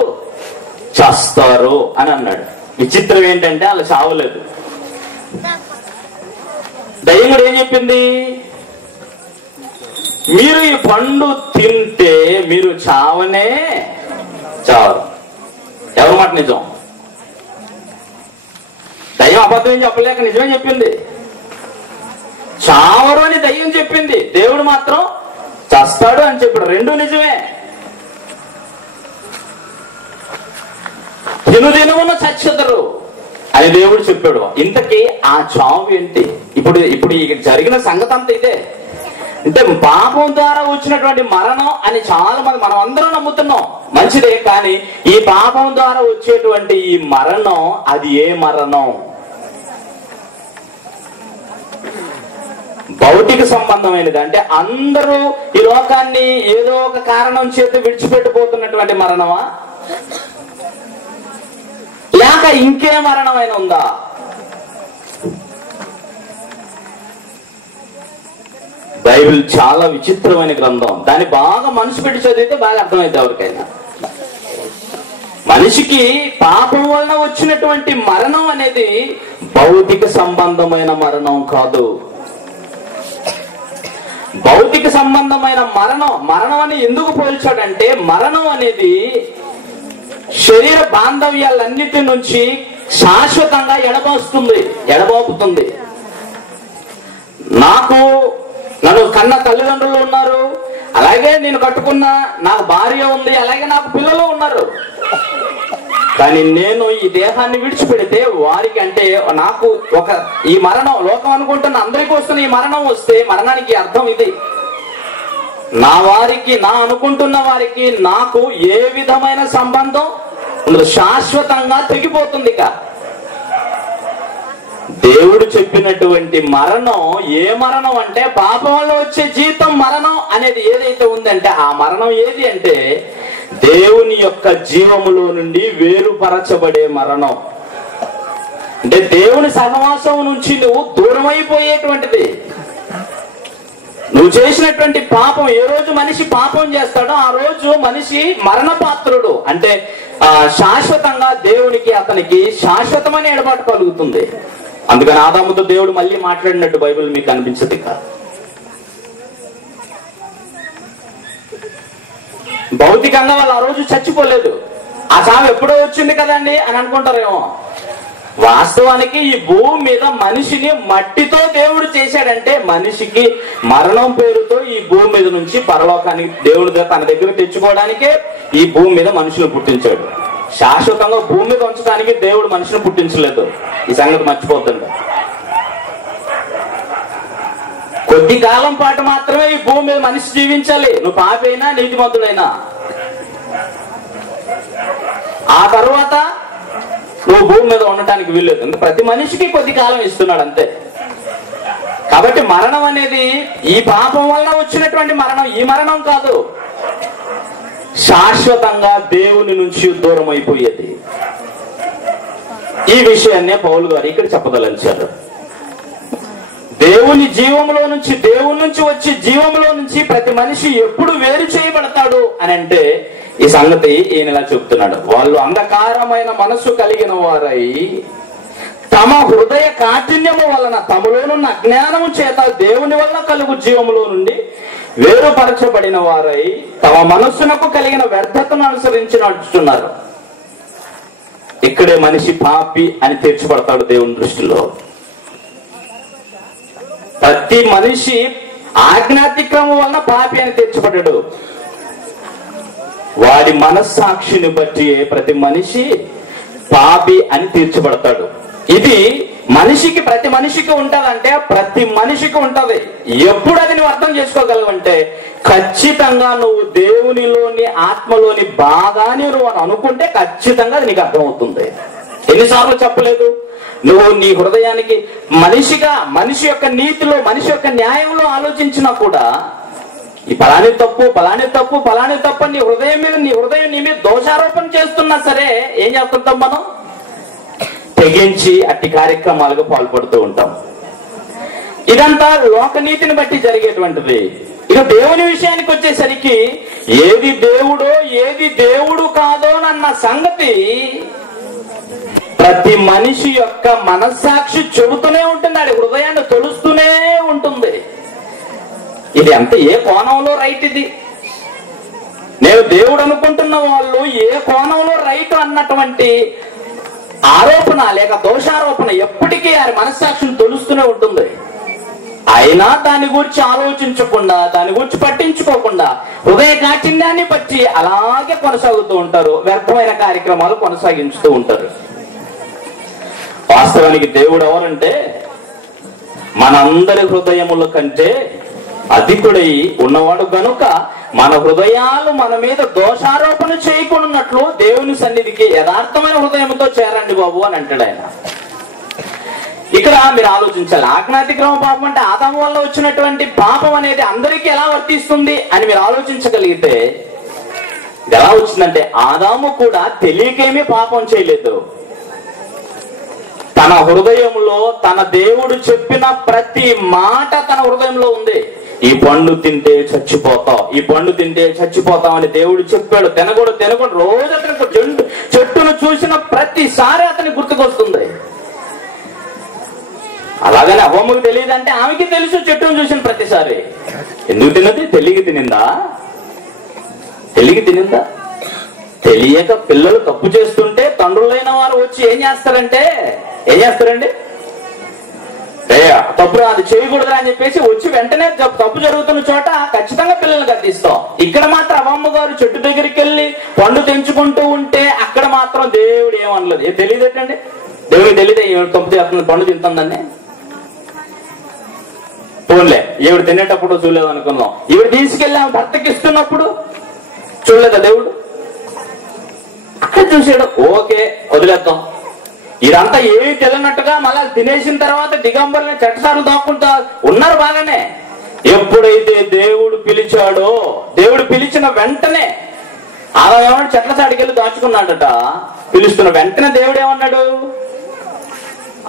చస్తారు అని అన్నాడు. విచిత్రం ఏంటంటే వాళ్ళు చావలేదు. దయ్యం కూడా ఏం చెప్పింది? మీరు ఈ పండు తింటే మీరు చావనే చావరు. ఎవరి మాట నిజం? దయ్యం అబద్ధం ఏం చెప్పలేక నిజమే చెప్పింది. చావరు అని దయ్యం చెప్పింది, దేవుడు మాత్రం చస్తాడు అని చెప్పాడు. రెండు నిజమే. దినదినమున చచ్చెదరు అని దేవుడు చెప్పాడు. ఇంతకీ ఆ చావు ఏంటి? ఇప్పుడు జరిగిన సంగతి అంతా ఇదే. అంటే పాపం ద్వారా వచ్చినటువంటి మరణం అని చాలా మంది మనం అందరం నమ్ముతున్నాం, మంచిదే. కానీ ఈ పాపం ద్వారా వచ్చేటువంటి ఈ మరణం, అది ఏ మరణం? భౌతిక సంబంధమైనది. అంటే అందరూ ఈ లోకాన్ని ఏదో ఒక కారణం చేత విడిచిపెట్టిపోతున్నటువంటి మరణమా, లేక ఇంకే మరణమైన ఉందా? బైబిల్ చాలా విచిత్రమైన గ్రంథం. దాన్ని బాగా మనసు పెట్టి చదివితే బాగా అర్థమైంది ఎవరికైనా. మనిషికి పాపం వలన వచ్చినటువంటి మరణం అనేది భౌతిక సంబంధమైన మరణం కాదు. భౌతిక సంబంధమైన మరణం అని ఎందుకు పోల్చాడంటే, మరణం అనేది శరీర బాంధవ్యాలన్నిటి నుంచి శాశ్వతంగా ఎడబాపుతుంది. నన్ను కన్న తల్లిదండ్రులు ఉన్నారు, అలాగే నేను కట్టుకున్న నాకు భార్య ఉంది, అలాగే నాకు పిల్లలు ఉన్నారు. కానీ నేను ఈ దేహాన్ని విడిచిపెడితే వారికి, అంటే నాకు ఈ మరణం, లోకం అనుకుంటున్న అందరికీ వస్తున్న ఈ మరణం వస్తే, మరణానికి అర్థం ఇది, నా అనుకుంటున్న వారికి నాకు ఏ విధమైన సంబంధం శాశ్వతంగా తెగిపోతుంది. ఇక దేవుడు చెప్పినటువంటి మరణం ఏ మరణం అంటే, పాపం వల్ల వచ్చే జీతం మరణం అనేది ఏదైతే ఉందంటే, ఆ మరణం ఏది అంటే దేవుని యొక్క జీవములో నుండి వేరుపరచబడే మరణం. అంటే దేవుని సహవాసం నుంచి నువ్వు దూరం అయిపోయేటువంటిది. నువ్వు చేసినటువంటి పాపం, ఏ రోజు మనిషి పాపం చేస్తాడో ఆ రోజు మనిషి మరణపాత్రుడు. అంటే శాశ్వతంగా దేవునికి, అతనికి శాశ్వతమైన ఎడబాటు కలుగుతుంది. అందుకని ఆదాముతో దేవుడు మళ్ళీ మాట్లాడినట్టు బైబిల్ మీకు అనిపించదు. కాదు, భౌతికంగా వాళ్ళు ఆ రోజు చచ్చిపోలేదు. ఆ చావు ఎప్పుడో వచ్చింది కదండి అని అనుకుంటారేమో. వాస్తవానికి ఈ భూమి మీద మనిషిని మట్టితో దేవుడు చేశాడంటే, మనిషికి మరణం పేరుతో ఈ భూమి మీద నుంచి పరలోకానికి దేవుడిగా తన దగ్గర తెచ్చుకోవడానికే ఈ భూమి మీద మనుషులు పుట్టించాడు. శాశ్వతంగా భూమి మీద ఉంచడానికి దేవుడు మనిషిని పుట్టించలేదు. ఈ సంగతి మర్చిపోతుండే. కొద్ది కాలం పాటు మాత్రమే ఈ భూమి మీద మనిషి జీవించాలి, నువ్వు పాపి అయినా నీతిమంతుడైనా. ఆ తర్వాత నువ్వు భూమి మీద ఉండటానికి వీల్లేదు. ప్రతి మనిషికి కొద్ది కాలం ఇస్తున్నాడు అంతే. కాబట్టి మరణం అనేది ఈ పాపం వల్ల వచ్చినటువంటి మరణం, ఈ మరణం కాదు, శాశ్వతంగా దేవుని నుంచి దూరం అయిపోయేది. ఈ విషయాన్నే పౌలు గారు ఇక్కడ చెప్పదలిచారు. దేవుని జీవంలో నుంచి, దేవుని నుంచి వచ్చి జీవంలో నుంచి ప్రతి మనిషి ఎప్పుడు వేరు చేయబడతాడు అని అంటే, ఈ సంగతి ఈయన ఇలా చెప్తున్నాడు. వాళ్ళు అంధకారమైన మనస్సు కలిగిన వారై తమ హృదయ కాఠిన్యము వలన తమలోనున్న అజ్ఞానము చేత దేవుని వల్ల కలుగు జీవములో నుండి వేరుపరచబడిన వారై తమ మనస్సునకు కలిగిన వ్యర్థతను అనుసరించి నడుచుతున్నారు. ఇక్కడే మనిషి పాపి అని తీర్చబడతాడు దేవుని దృష్టిలో. ప్రతి మనిషి ఆజ్ఞాతిక్రమం వలన పాపి అని తీర్చబడ్డాడు. వాడి మనస్సాక్షిని బట్టి ప్రతి మనిషి పాపి అని తీర్చబడతాడు. ఇది మనిషికి, ప్రతి మనిషికి ఉంటదంటే ప్రతి మనిషికి ఉంటది. ఎప్పుడు అది నువ్వు అర్థం చేసుకోగలవంటే, ఖచ్చితంగా నువ్వు దేవునిలోని, ఆత్మలోని బాగానే నువ్వు అని అనుకుంటే ఖచ్చితంగా అది నీకు అర్థమవుతుంది. ఎన్నిసార్లు చెప్పలేదు, నువ్వు నీ హృదయానికి మనిషిగా, మనిషి యొక్క నీతిలో, మనిషి యొక్క న్యాయంలో ఆలోచించినా కూడా ఈ పలాని తప్పు, పలాని తప్పు, పలాని తప్పు నీ హృదయం నీ మీద దోషారోపణ చేస్తున్నా సరే ఏం చేస్తుంటాం మనం? తెగించి అట్టి కార్యక్రమాలకు పాల్పడుతూ ఉంటాం. ఇదంతా లోకనీతిని బట్టి జరిగేటువంటిది. ఇక దేవుని విషయానికి వచ్చేసరికి ఏది దేవుడో ఏది దేవుడు కాదో అన్న సంగతి ప్రతి మనిషి యొక్క మనస్సాక్షి చెబుతూనే ఉంటుంది, అది హృదయాన్ని తొలుస్తూనే ఉంటుంది. ఇది అంత ఏ కోణంలో రైట్, ఇది నేను దేవుడు అనుకుంటున్న వాళ్ళు ఏ కోణంలో రైట్ అన్నటువంటి ఆరోపణ లేక దోషారోపణ ఎప్పటికీ ఆ మనస్సాక్షిని తొలుస్తూనే ఉంటుంది. అయినా దాని గురించి ఆలోచించకుండా, దాని గురించి పట్టించుకోకుండా హృదయ కాఠిన్యాన్ని బట్టి అలాగే కొనసాగుతూ ఉంటారు, వ్యర్థమైన కార్యక్రమాలు కొనసాగించుతూ ఉంటారు. వాస్తవానికి దేవుడు ఎవరంటే మనందరి హృదయముల కంటే అధికుడై ఉన్నవాడు గనుక మన హృదయాలు మన మీద దోషారోపణ చేయకున్నట్లు దేవుని సన్నిధికి యథార్థమైన హృదయంతో చేరండి బాబు అని అంటాడు ఆయన. ఇక్కడ మీరు ఆలోచించాలి, ఆజ్ఞాతిక్రమ పాపం అంటే ఆదాము వల్ల వచ్చినటువంటి పాపం అనేది అందరికీ ఎలా వర్తిస్తుంది అని మీరు ఆలోచించగలిగితే ఎలా వచ్చిందంటే, ఆదాము కూడా తెలియకేమీ పాపం చేయలేదు. తన హృదయంలో తన దేవుడు చెప్పిన ప్రతి మాట తన హృదయంలో ఉంది. ఈ పండు తింటే చచ్చిపోతావు, ఈ పండు తింటే చచ్చిపోతావు అని దేవుడు చెప్పాడు. తినకూడదు రోజు అతనికి చెట్టును చూసిన ప్రతిసారి అతనికి గుర్తుకొస్తుంది. అలాగని అవ్వమ్మకు తెలియదంటే ఆమెకి తెలుసు చెట్టును చూసిన ప్రతిసారి. ఎందుకు తిన్నది? తెలియక తినిందా? తెలియక పిల్లలు తప్పు చేస్తుంటే తండ్రులైన వారు వచ్చి ఏం చేస్తారండి? తప్పు అది చేయకూడదు అని చెప్పేసి వచ్చి వెంటనే తప్పు జరుగుతున్న చోట ఖచ్చితంగా పిల్లల్ని గద్దిస్తాం. ఇక్కడ మాత్రం అవ్వమ్మ గారు చెట్టు దగ్గరికి వెళ్ళి పండు తెంచుకుంటూ ఉంటే అక్కడ మాత్రం దేవుడు ఏమనలేదు. తెలియదేటండి? దేవుడికి తెలియదే తప్పు చేస్తుంది, పండు తింటుందని. పోన్లే, ఈవిడ తినేటప్పుడు చూడలేదు అనుకున్నాం, ఈవిడ తీసుకెళ్ళి ఆమె భర్తకి ఇస్తున్నప్పుడు చూడలేదా దేవుడు? అక్కడ చూసాడు, ఓకే వదిలేద్దాం. ఇదంతా ఏమి తెలియనట్టుగా మళ్ళీ తినేసిన తర్వాత దిగంబరుని చెట్టసార్లు దాక్కుంటా ఉన్నారు బాగానే. ఎప్పుడైతే దేవుడు పిలిచాడో, దేవుడు పిలిచిన వెంటనే ఆమె ఏమన్నా చెట్ల సాడికి వెళ్ళి దాచుకున్నాడట. పిలుస్తున్న వెంటనే దేవుడు ఏమన్నాడు?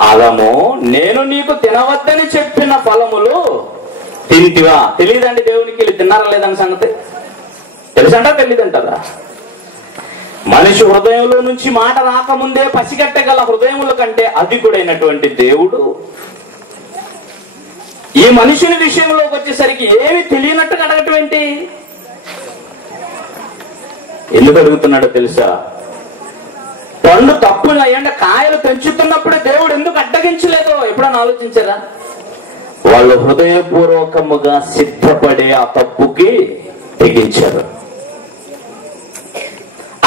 ఆదాము, నేను నీకు తినవద్దని చెప్పిన ఫలములు తింటివా? తెలియదండి దేవునికి? వెళ్ళి తిన్నారా లేదని సంగతి తెలుసంటారా తెలియదంటారా? మనిషి హృదయంలో నుంచి మాట రాకముందే పసిగట్టగల హృదయముల కంటే అధికుడైనటువంటి దేవుడు ఈ మనుషుని విషయంలోకి వచ్చేసరికి ఏమి తెలియనట్టుగా అడగటం ఏంటి? ఎందుకు అడుగుతున్నాడో తెలుసా? పండు తప్పు అయ్యండి, కాయలు పెంచుతున్నప్పుడే దేవుడు ఎందుకు అడ్డగించలేదో ఎప్పుడన్నా ఆలోచించారా? వాళ్ళు హృదయపూర్వకముగా సిద్ధపడే ఆ తప్పుకి తెగించారు.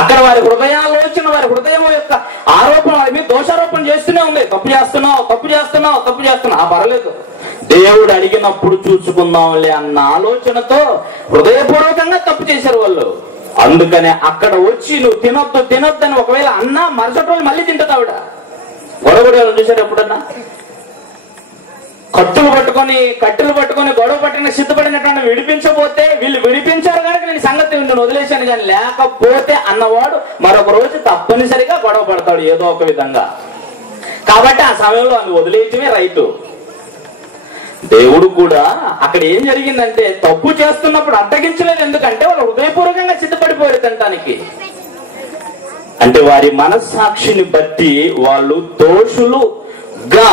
అక్కడ వారి హృదయాలోచన, వారి హృదయం యొక్క ఆరోపణ, వారి మీద దోషారోపణ చేస్తూనే ఉంది. తప్పు చేస్తున్నావు, పర్లేదు దేవుడు అడిగినప్పుడు చూసుకుందాంలే అన్న ఆలోచనతో హృదయపూర్వకంగా తప్పు చేశారు వాళ్ళు. అందుకనే అక్కడ వచ్చి నువ్వు తినొద్దు అని ఒకవేళ అన్నా మరుసటి రోజు మళ్ళీ తింటుంది ఆవిడ. గొడవ చూసారు ఎప్పుడన్నా? కట్టెలు పట్టుకొని గొడవ పట్టుకుని సిద్ధపడినట్టు విడిపించబోతే వీళ్ళు విడిపించారు కనుక నేను సంగతి నేను వదిలేశాను, కానీ లేకపోతే అన్నవాడు మరొక రోజు తప్పనిసరిగా గొడవ పడతాడు ఏదో ఒక విధంగా. కాబట్టి ఆ సమయంలో అది వదిలేయటమే రైతు. దేవుడు కూడా అక్కడ ఏం జరిగిందంటే తప్పు చేస్తున్నప్పుడు అడ్డగించలేదు. ఎందుకంటే వాళ్ళు హృదయపూర్వకంగా సిద్ధపడిపోయారు తినటానికి. అంటే వారి మనస్సాక్షిని బట్టి వాళ్ళు దోషులుగా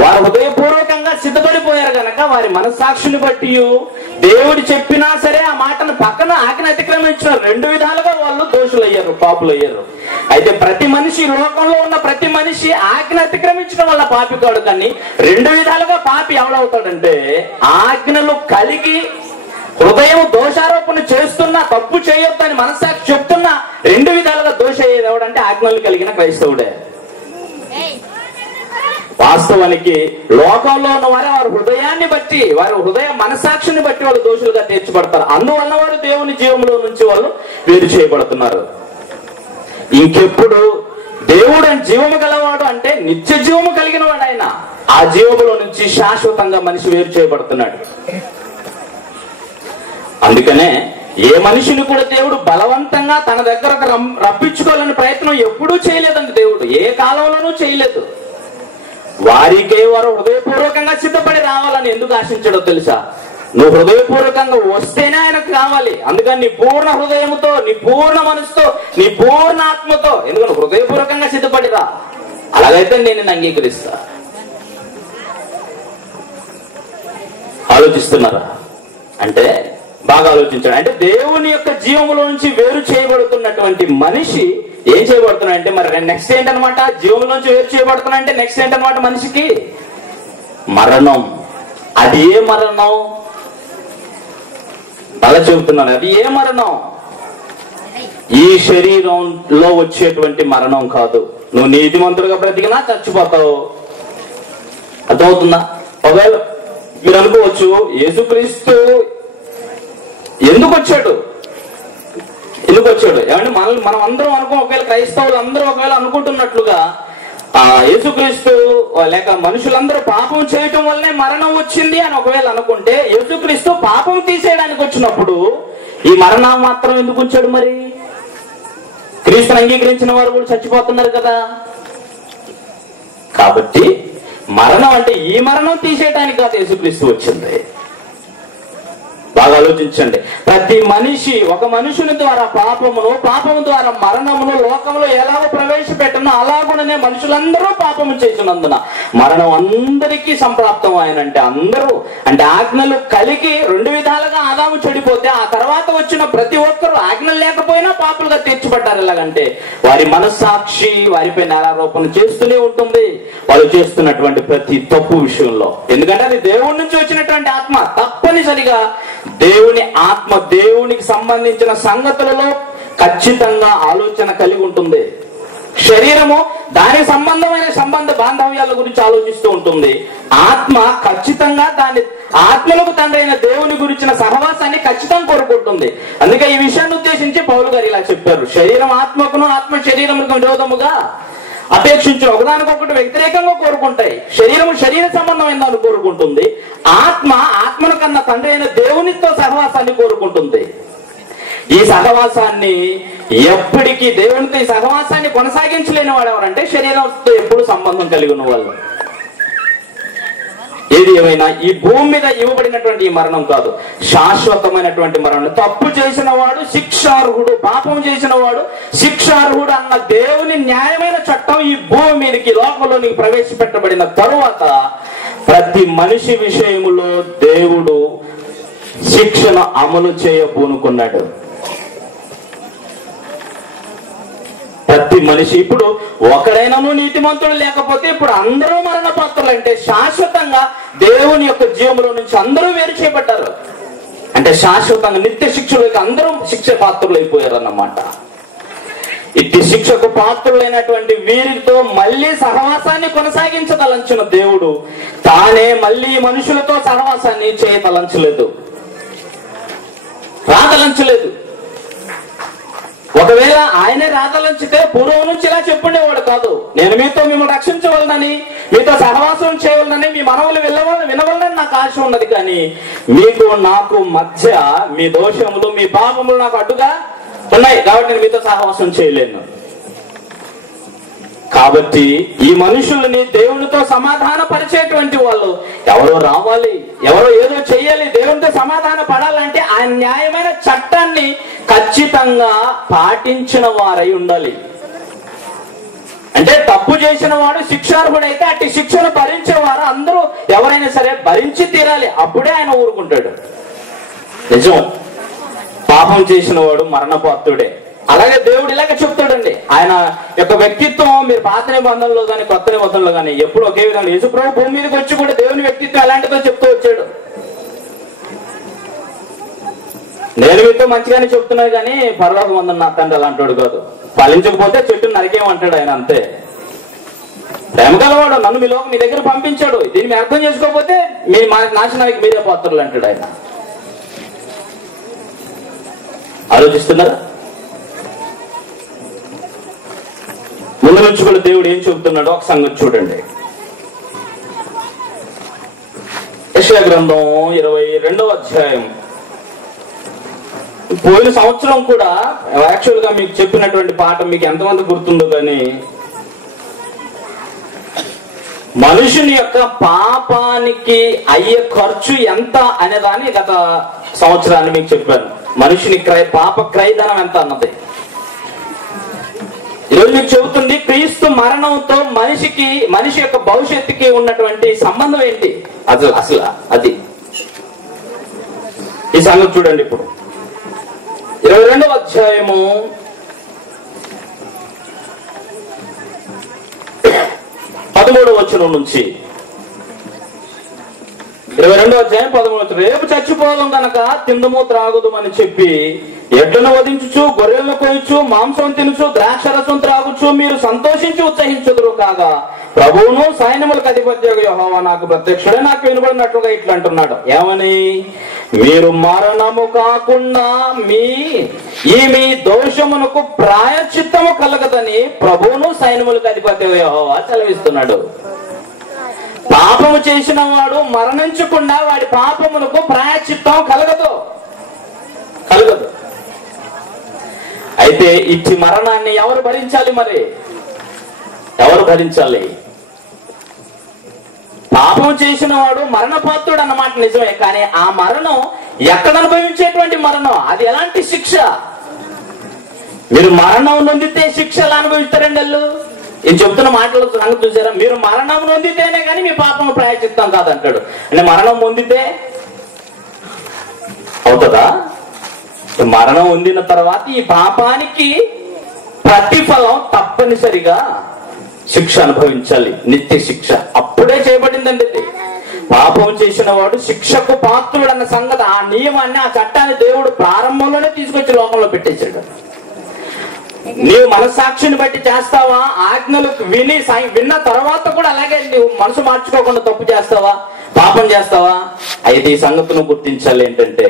వారు హృదయపూర్వకంగా సిద్ధపడిపోయారు కనుక వారి మనస్సాక్షిని బట్టి దేవుడు చెప్పినా సరే ఆ మాటను పక్కన ఆజ్ఞ అతిక్రమించిన రెండు విధాలుగా వాళ్ళు దోషులయ్యారు, పాపులయ్యారు. అయితే ప్రతి మనిషి, లోకంలో ఉన్న ప్రతి మనిషి ఆజ్ఞ అతిక్రమించడం వల్ల పాపి కాడు. కానీ రెండు విధాలుగా పాపి ఎవడవుతాడంటే ఆజ్ఞలు కలిగి హృదయం దోషారోపణ చేస్తున్నా, తప్పు చేయొద్దని మనస్సాక్షి చెప్తున్నా రెండు విధాలుగా దోష అయ్యేది ఎవడంటే ఆజ్ఞలు కలిగిన క్రైస్తవుడే. వాస్తవానికి లోకంలో ఉన్న వారు వారి హృదయాన్ని బట్టి, వారి హృదయ మనస్సాక్షిని బట్టి వాళ్ళు దోషులుగా తీర్చబడతారు. అందువల్ల వారు దేవుని జీవంలో నుంచి వాళ్ళు వేరు చేయబడుతున్నారు. ఇంకెప్పుడు దేవుడు జీవము గలవాడు అంటే నిత్య జీవము కలిగిన వాడు ఆయన. ఆ జీవములో నుంచి శాశ్వతంగా మనిషి వేరు చేయబడుతున్నాడు. అందుకనే ఏ మనిషిని కూడా దేవుడు బలవంతంగా తన దగ్గరకు రప్పించుకోవాలని ప్రయత్నం ఎప్పుడూ చేయలేదండి. దేవుడు ఏ కాలంలోనూ చేయలేదు. వారికే వారు హృదయపూర్వకంగా సిద్ధపడి రావాలని ఎందుకు ఆశించాడో తెలుసా? నువ్వు హృదయపూర్వకంగా వస్తేనే ఆయనకు కావాలి. అందుకని నీ పూర్ణ హృదయంతో, నీ పూర్ణ మనసుతో, నీ పూర్ణ ఆత్మతో, ఎందుకంటే హృదయపూర్వకంగా సిద్ధపడి రా. అలాగైతే నేను అంగీకరిస్తా. ఆలోచిస్తున్నారా? అంటే బాగా ఆలోచించాడు. అంటే దేవుని యొక్క జీవములో నుంచి వేరు చేయబడుతున్నటువంటి మనిషి ఏం చేయబడుతున్నాడంటే మరి నెక్స్ట్ ఏంటనమాట? జీవంలోంచి వేరు చేయబడుతున్నా అంటే నెక్స్ట్ ఏంటనమాట? మనిషికి మరణం. అది ఏ మరణం? అలా చెబుతున్నాను, అది ఏ మరణం? ఈ శరీరంలో వచ్చేటువంటి మరణం కాదు. నువ్వు నీతిమంతుడుగా బ్రతికినా చచ్చిపోతావు. అర్థమవుతుందా? ఒకవేళ మీరు అనుకోవచ్చు, యేసుక్రీస్తు ఎందుకు వచ్చాడు? ఏమంటే మనం అందరం ఒకవేళ క్రైస్తవులు అందరూ ఒకవేళ అనుకుంటున్నట్లుగా యేసుక్రీస్తు లేక మనుషులందరూ పాపం చేయటం వల్లనే మరణం వచ్చింది అని ఒకవేళ అనుకుంటే, యేసుక్రీస్తు పాపం తీసేయడానికి వచ్చినప్పుడు ఈ మరణం మాత్రం ఎందుకు వచ్చాడు? మరి క్రీస్తుని అంగీకరించిన వారు కూడా చచ్చిపోతున్నారు కదా. కాబట్టి మరణం అంటే ఈ మరణం తీసేయడానికి కాదు యేసుక్రీస్తు వచ్చింది. బాగా ఆలోచించండి. ప్రతి మనిషి ఒక మనుషుని ద్వారా పాపము ద్వారా మరణమును లోకంలో ఎలాగో ప్రవేశపెట్టనో అలాగుననే మనుషులందరూ పాపము చేసినందున మరణం అందరికీ సంప్రాప్తం. ఆయనంటే అందరూ అంటే ఆజ్ఞలు కలిగి రెండు విధాలుగా ఆదాము చెడిపోతే ఆ తర్వాత వచ్చిన ప్రతి ఒక్కరూ ఆజ్ఞలు లేకపోయినా పాపులుగా తీర్చిపడ్డారు. ఎలాగంటే వారి మనస్సాక్షి వారిపై నేరారోపణ చేస్తూనే ఉంటుంది, వాళ్ళు చేస్తున్నటువంటి ప్రతి తప్పు విషయంలో. ఎందుకంటే అది దేవుడి నుంచి వచ్చినటువంటి ఆత్మ. తప్పనిసరిగా దేవుని ఆత్మ దేవునికి సంబంధించిన సంగతులలో ఖచ్చితంగా ఆలోచన కలిగి ఉంటుంది. శరీరము దానికి సంబంధ బాంధవ్యాల గురించి ఆలోచిస్తూ ఉంటుంది. ఆత్మ ఖచ్చితంగా దాని ఆత్మలకు తండ్రి అయిన దేవుని గురించిన సహవాసాన్ని ఖచ్చితంగా కోరుకుంటుంది. అందుకే ఈ విషయాన్ని ఉద్దేశించి పౌలు గారు ఇలా చెప్పారు, శరీరం ఆత్మకును ఆత్మ శరీరములకు విరోధముగా అపేక్షించి ఒకదానికొకటి వ్యతిరేకంగా కోరుకుంటాయి. శరీరము శరీర సంబంధమైనదాన్ని కోరుకుంటుంది, ఆత్మను కన్నా తండ్రి అయిన దేవునితో సహవాసాన్ని కోరుకుంటుంది. ఈ సహవాసాన్ని ఎప్పటికీ దేవునితో ఈ సహవాసాన్ని కొనసాగించలేని వాడు ఎవరంటే శరీరంతో ఎప్పుడు సంబంధం కలిగి ఉన్న వాళ్ళు. ఏది ఏమైనా ఈ భూమి మీద ఇవ్వబడినటువంటి ఈ మరణం కాదు, శాశ్వతమైనటువంటి మరణం. తప్పు చేసిన వాడు శిక్షార్హుడు, పాపం చేసిన వాడు శిక్షార్హుడు అన్న దేవుని న్యాయమైన చట్టం ఈ భూమి మీదకి లోకంలోనికి ప్రవేశపెట్టబడిన తరువాత ప్రతి మనిషి విషయములో దేవుడు శిక్షను అమలు చేయబూనుకున్నాడు. ప్రతి మనిషి ఇప్పుడు ఒకడైనాను నీతిమంతుడు లేకపోతే ఇప్పుడు అందరూ మరణ పాత్రలు. అంటే శాశ్వతంగా దేవుని యొక్క జీవంలో నుంచి అందరూ వేరు చేయబడ్డారు. అంటే శాశ్వతంగా నిత్య శిక్షలోకి అందరూ శిక్ష పాత్రలు అయిపోయారు అన్నమాట. ఇట్టి శిక్షకు పాత్రులైనటువంటి వీరితో మళ్ళీ సహవాసాన్ని కొనసాగించదలంచిన దేవుడు తానే మళ్ళీ మనుషులతో సహవాసాన్ని చేయదలంచలేదు, రాదలంచలేదు. ఒకవేళ ఆయనే రాదలంచితే పూర్వం నుంచి ఇలా చెప్పుండేవాడు కాదు, నేను మీతో మిమ్మల్ని రక్షించవలనని, మీతో సహవాసం చేయవలనని, మీ మనవులు వినవలనని నాకు ఆశ ఉన్నది. కానీ మీకు నాకు మధ్య మీ దోషములు మీ పాపములు నాకు అడ్డుగా ఉన్నాయి కాబట్టి నేను మీతో సహవాసం చేయలేను. కాబట్టి ఈ మనుషుల్ని దేవునితో సమాధాన పరిచేటువంటి వాళ్ళు ఎవరో రావాలి, ఎవరో ఏదో చెయ్యాలి. దేవునితో సమాధాన పడాలంటే ఆ న్యాయమైన చట్టాన్ని ఖచ్చితంగా పాటించిన వారై ఉండాలి. అంటే తప్పు చేసిన వాడు శిక్షార్హుడైతే అట్టి శిక్షను భరించేవారు అందరూ ఎవరైనా సరే భరించి తీరాలి, అప్పుడే ఆయన ఊరుకుంటాడు. నిజం, పాపం చేసిన వాడు మరణపాత్రుడే. అలాగే దేవుడు ఇలాగే చెప్తాడండి. ఆయన యొక్క వ్యక్తిత్వం మీరు పాత నిబంధనలో కానీ కొత్త నిబంధనలో కానీ ఎప్పుడు ఒకే విధంగా యేసుప్రభు భూమి మీదకి వచ్చి కూడా దేవుని వ్యక్తిత్వం ఎలాంటిదో చెప్తూ వచ్చాడు. నేను మీతో మంచిగానే చెప్తున్నాను కానీ పరలోకం ఉందని నా తండ్రి అలాంటాడు కాదు. ఫలించకపోతే చెట్టును నరికేమంటాడు ఆయన, అంతే. ప్రేమ గలవాడు, నన్ను మీ దగ్గర పంపించాడు, దీన్ని మీరు అర్థం చేసుకోకపోతే మీ నాశనానికి మీరే పాత్రలు అంటాడు ఆయన. ఆలోచిస్తున్నారా? ముందు నుంచి కూడా దేవుడు ఏం చెబుతున్నాడో ఒక సంగతి చూడండి. యెషయా గ్రంథం 22వ అధ్యాయం. పోయిన సంవత్సరం కూడా యాక్చువల్ గా మీకు చెప్పినటువంటి పాట మీకు ఎంతమంది గుర్తుందో కానీ, మనుషుని యొక్క పాపానికి అయ్యే ఖర్చు ఎంత అనేదాన్ని గత సంవత్సరాన్ని మీకు చెప్పాను. మనుషుని పాప క్రయధనం ఎంత అన్నది. ఈరోజు మీకు చెబుతుంది క్రీస్తు మరణంతో మనిషి యొక్క భవిష్యత్తుకి ఉన్నటువంటి సంబంధం ఏంటి అసలు అది ఈ సంగతి చూడండి. ఇప్పుడు 22వ అధ్యాయము 13వ వచనం నుంచి 22వ అధ్యాయం 13. రేపు చచ్చిపోదాం గనక తిందుము త్రాగుదు అని చెప్పి ఎడ్లను వధించుచు గొర్రెలను కొయ్యచ్చు మాంసం తినుచు ద్రాక్షరసం త్రాగుచు మీరు సంతోషించి ఉత్సహించుదురు కాగా ప్రభువును సైన్యములకు అధిపత్యగు యెహోవా నాకు ప్రత్యక్షుడే నాకు వినబడినట్లుగా ఇట్లా అంటున్నాడు. ఏమని? మీరు మరణము కాకుండా మీ దోషమునకు ప్రాయశ్చిత్తము కలగదని ప్రభువును సైన్యములకు అధిపత్యగు యెహోవా సెలవిస్తున్నాడు. పాపము చేసిన వాడు మరణించకుండా వాడి పాపమునకు ప్రాయశ్చిత్తం కలగదు. అయితే ఇచ్చి మరణాన్ని ఎవరు భరించాలి? మరి ఎవరు భరించాలి? పాపం చేసిన వాడు మరణపాత్రుడు అన్నమాట నిజమే, కానీ ఆ మరణం ఎక్కడ అనుభవించేటువంటి మరణం? అది ఎలాంటి శిక్ష? మీరు మరణం నొందితే శిక్ష ఎలా అనుభవిస్తారండి? వాళ్ళు నేను చెప్తున్న మాటలు సంగతి చూసారా? మీరు మరణం నొందితేనే కానీ మీ పాపం ప్రాయశ్చిత్తం కాదంటాడు. అంటే మరణం పొందితే అవుతుందా? మరణం పొందిన తర్వాత ఈ పాపానికి ప్రతిఫలం తప్పనిసరిగా శిక్ష అనుభవించాలి, నిత్య శిక్ష. అప్పుడే చేయబడిందండి ఇది. పాపం చేసిన వాడు శిక్షకు పాత్రుడు అన్న సంగతి, ఆ నియమాన్ని, ఆ చట్టాన్ని దేవుడు ప్రారంభంలోనే తీసుకొచ్చి లోకంలో పెట్టేశాడు. నీవు మనస్సాక్షిని బట్టి చేస్తావా? ఆజ్ఞలు విన్న తర్వాత కూడా అలాగే నీవు మనసు మార్చుకోకుండా తప్పు చేస్తావా, పాపం చేస్తావా? అయితే ఈ సంగతిని గుర్తించాలి ఏంటంటే,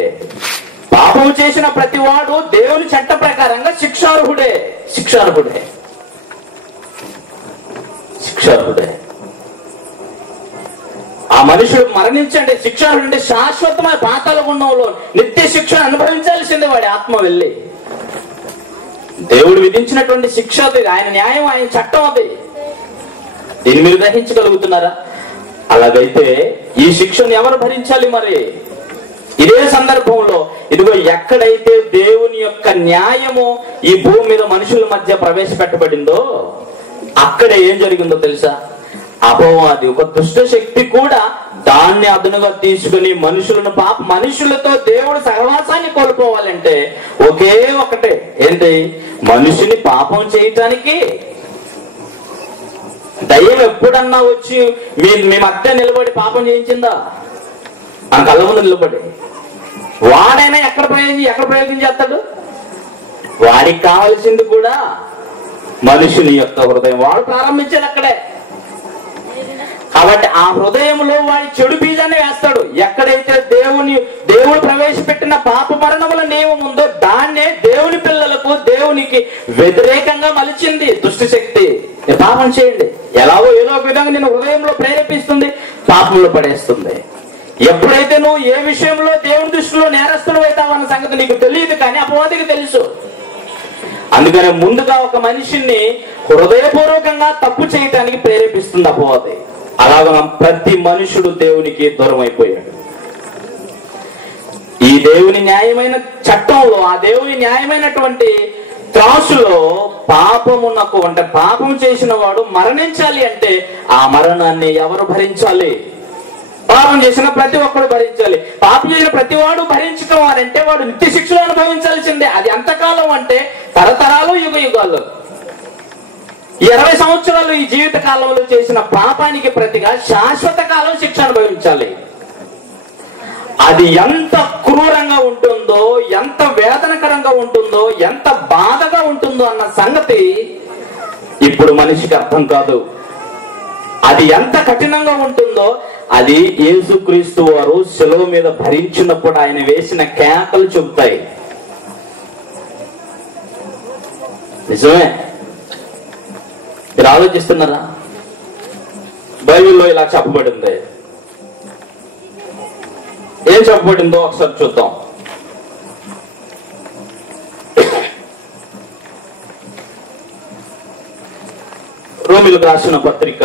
పాపం చేసిన ప్రతి వాడు దేవుని చట్ట ప్రకారంగా శిక్షార్హుడే. ఆ మనుషుడు మరణించండి శిక్షార్హుడు అంటే శాశ్వతమైన పాతాళ గుండంలో నిత్య శిక్షను అనుభవించాల్సిందే వాడి ఆత్మ వెళ్ళి. దేవుడు విధించినటువంటి శిక్ష అది, ఆయన న్యాయం, ఆయన చట్టం అది. దీన్ని మీరు గ్రహించగలుగుతున్నారా? అలాగైతే ఈ శిక్షను ఎవరు భరించాలి? మరి ఇదే సందర్భంలో ఇదిగో ఎక్కడైతే దేవుని యొక్క న్యాయము ఈ భూమి మీద మనుషుల మధ్య ప్రవేశపెట్టబడిందో అక్కడే ఏం జరిగిందో తెలుసా? అపవాది, ఒక దుష్ట శక్తి కూడా దాన్ని అదునుగా తీసుకుని మనుషులతో దేవుడు సహవాసాన్ని కోల్పోవాలంటే ఒకే ఒకటే, ఏంటి? మనిషిని పాపం చేయటానికి. దయ్యం ఎప్పుడన్నా వచ్చి మీ మధ్య నిలబడి పాపం చేయించిందా? ఆ కళ్ళ ముందు నిలబడి వాడైనా ఎక్కడ ప్రయోగం చేస్తాడు? వాడికి కావలసింది కూడా మనుషుని యొక్క హృదయం. వాడు ప్రారంభించేది అక్కడే. కాబట్టి ఆ హృదయంలో వాడి చెడు బీజాన్ని వేస్తాడు. ఎక్కడైతే దేవుడు ప్రవేశపెట్టిన పాప మరణముల నియమం ఉందో దాన్నే దేవుని పిల్లలకు, దేవునికి వ్యతిరేకంగా మలిచింది దుష్ట శక్తి. పాపం చేయండి, ఎలాగో ఏదో ఒక విధంగా నేను హృదయంలో ప్రేరేపిస్తుంది, పాపంలో పడేస్తుంది. ఎప్పుడైతే నువ్వు ఏ విషయంలో దేవుని దృష్టిలో నేరస్తుడు అవుతావన్న సంగతి నీకు తెలియదు, కానీ అపవాదికి తెలుసు. అందుకనే ముందుగా ఒక మనిషిని హృదయపూర్వకంగా తప్పు చేయటానికి ప్రేరేపిస్తుంది అపవాది. అలాగ ప్రతి మనుషుడు దేవునికి దూరం అయిపోయాడు. ఈ దేవుని న్యాయమైన చట్టంలో, ఆ దేవుని న్యాయమైనటువంటి త్రాసులో పాపమునకు, అంటే పాపం చేసిన వాడు మరణించాలి అంటే ఆ మరణాన్ని ఎవరు భరించాలి? పాపం చేసిన ప్రతి ఒక్కడు భరించాలి. పాపం చేసిన ప్రతి వాడు భరించుకోవాలంటే వాడు నిత్య శిక్షలు అనుభవించాల్సిందే. అది ఎంతకాలం అంటే తరతరాలు, యుగ యుగాలు. 20 సంవత్సరాలు ఈ జీవిత కాలంలో చేసిన పాపానికి ప్రతిగా శాశ్వత కాలం శిక్ష అనుభవించాలి. అది ఎంత క్రూరంగా ఉంటుందో, ఎంత వేదనకరంగా ఉంటుందో, ఎంత బాధగా ఉంటుందో అన్న సంగతి ఇప్పుడు మనిషికి అర్థం కాదు. అది ఎంత కఠినంగా ఉంటుందో అది యేసుక్రీస్తు వారు శిలువ మీద భరించినప్పుడు ఆయన వేసిన కేకలు చెబుతాయి. నిజమే. మీరు ఆలోచిస్తున్నారా? బైబిల్లో ఇలా చెప్పబడింది. ఏం చెప్పబడిందో ఒకసారి చూద్దాం. రోమీయులకు రాసిన పత్రిక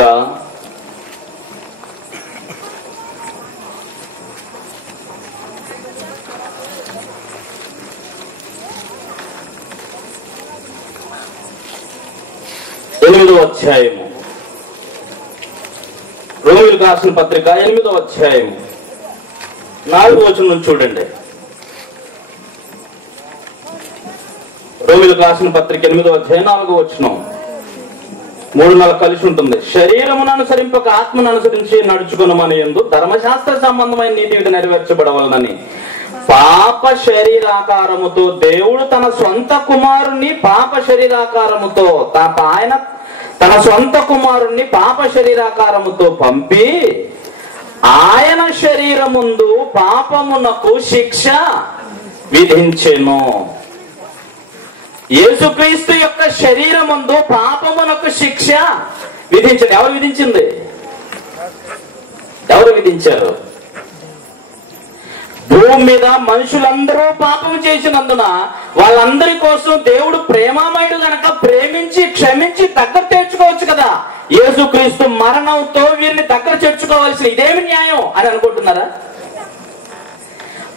8వ అధ్యాయము. రోమీయులకు రాసిన పత్రిక 8వ అధ్యాయము 4వ వచనం చూడండి. రోమీయులకు రాసిన పత్రిక 8వ అధ్యాయం 4వ వచనం. 3 కలిసి ఉంటుంది. శరీరమును అనుసరింపక ఆత్మను అనుసరించి నడుచుకుని మన యందు ధర్మశాస్త్ర సంబంధమైన నీతి విధి నెరవేర్చబడవలనని పాప శరీరాకారముతో దేవుడు తన సొంత కుమారుణ్ణి పాప శరీరాకారముతో ఆయన తన సొంత కుమారుణ్ణి పాప శరీరాకారముతో పంపి ఆయన శరీరముందు పాపమునకు శిక్ష విధించెను. యేసుక్రీస్తు యొక్క శరీరముందు పాపమునకు శిక్ష విధించండి. ఎవరు విధించింది? ఎవరు విధించారు? భూమి మీద మనుషులందరూ పాపం చేసినందున వాళ్ళందరి కోసం దేవుడు ప్రేమామయుడు గనక ప్రేమించి క్షమించి దగ్గర తెచ్చుకోవచ్చు కదా. యేసుక్రీస్తు మరణంతో వీరిని దగ్గర చేర్చుకోవాల్సిన ఇదేమి న్యాయం అని అనుకుంటున్నారా?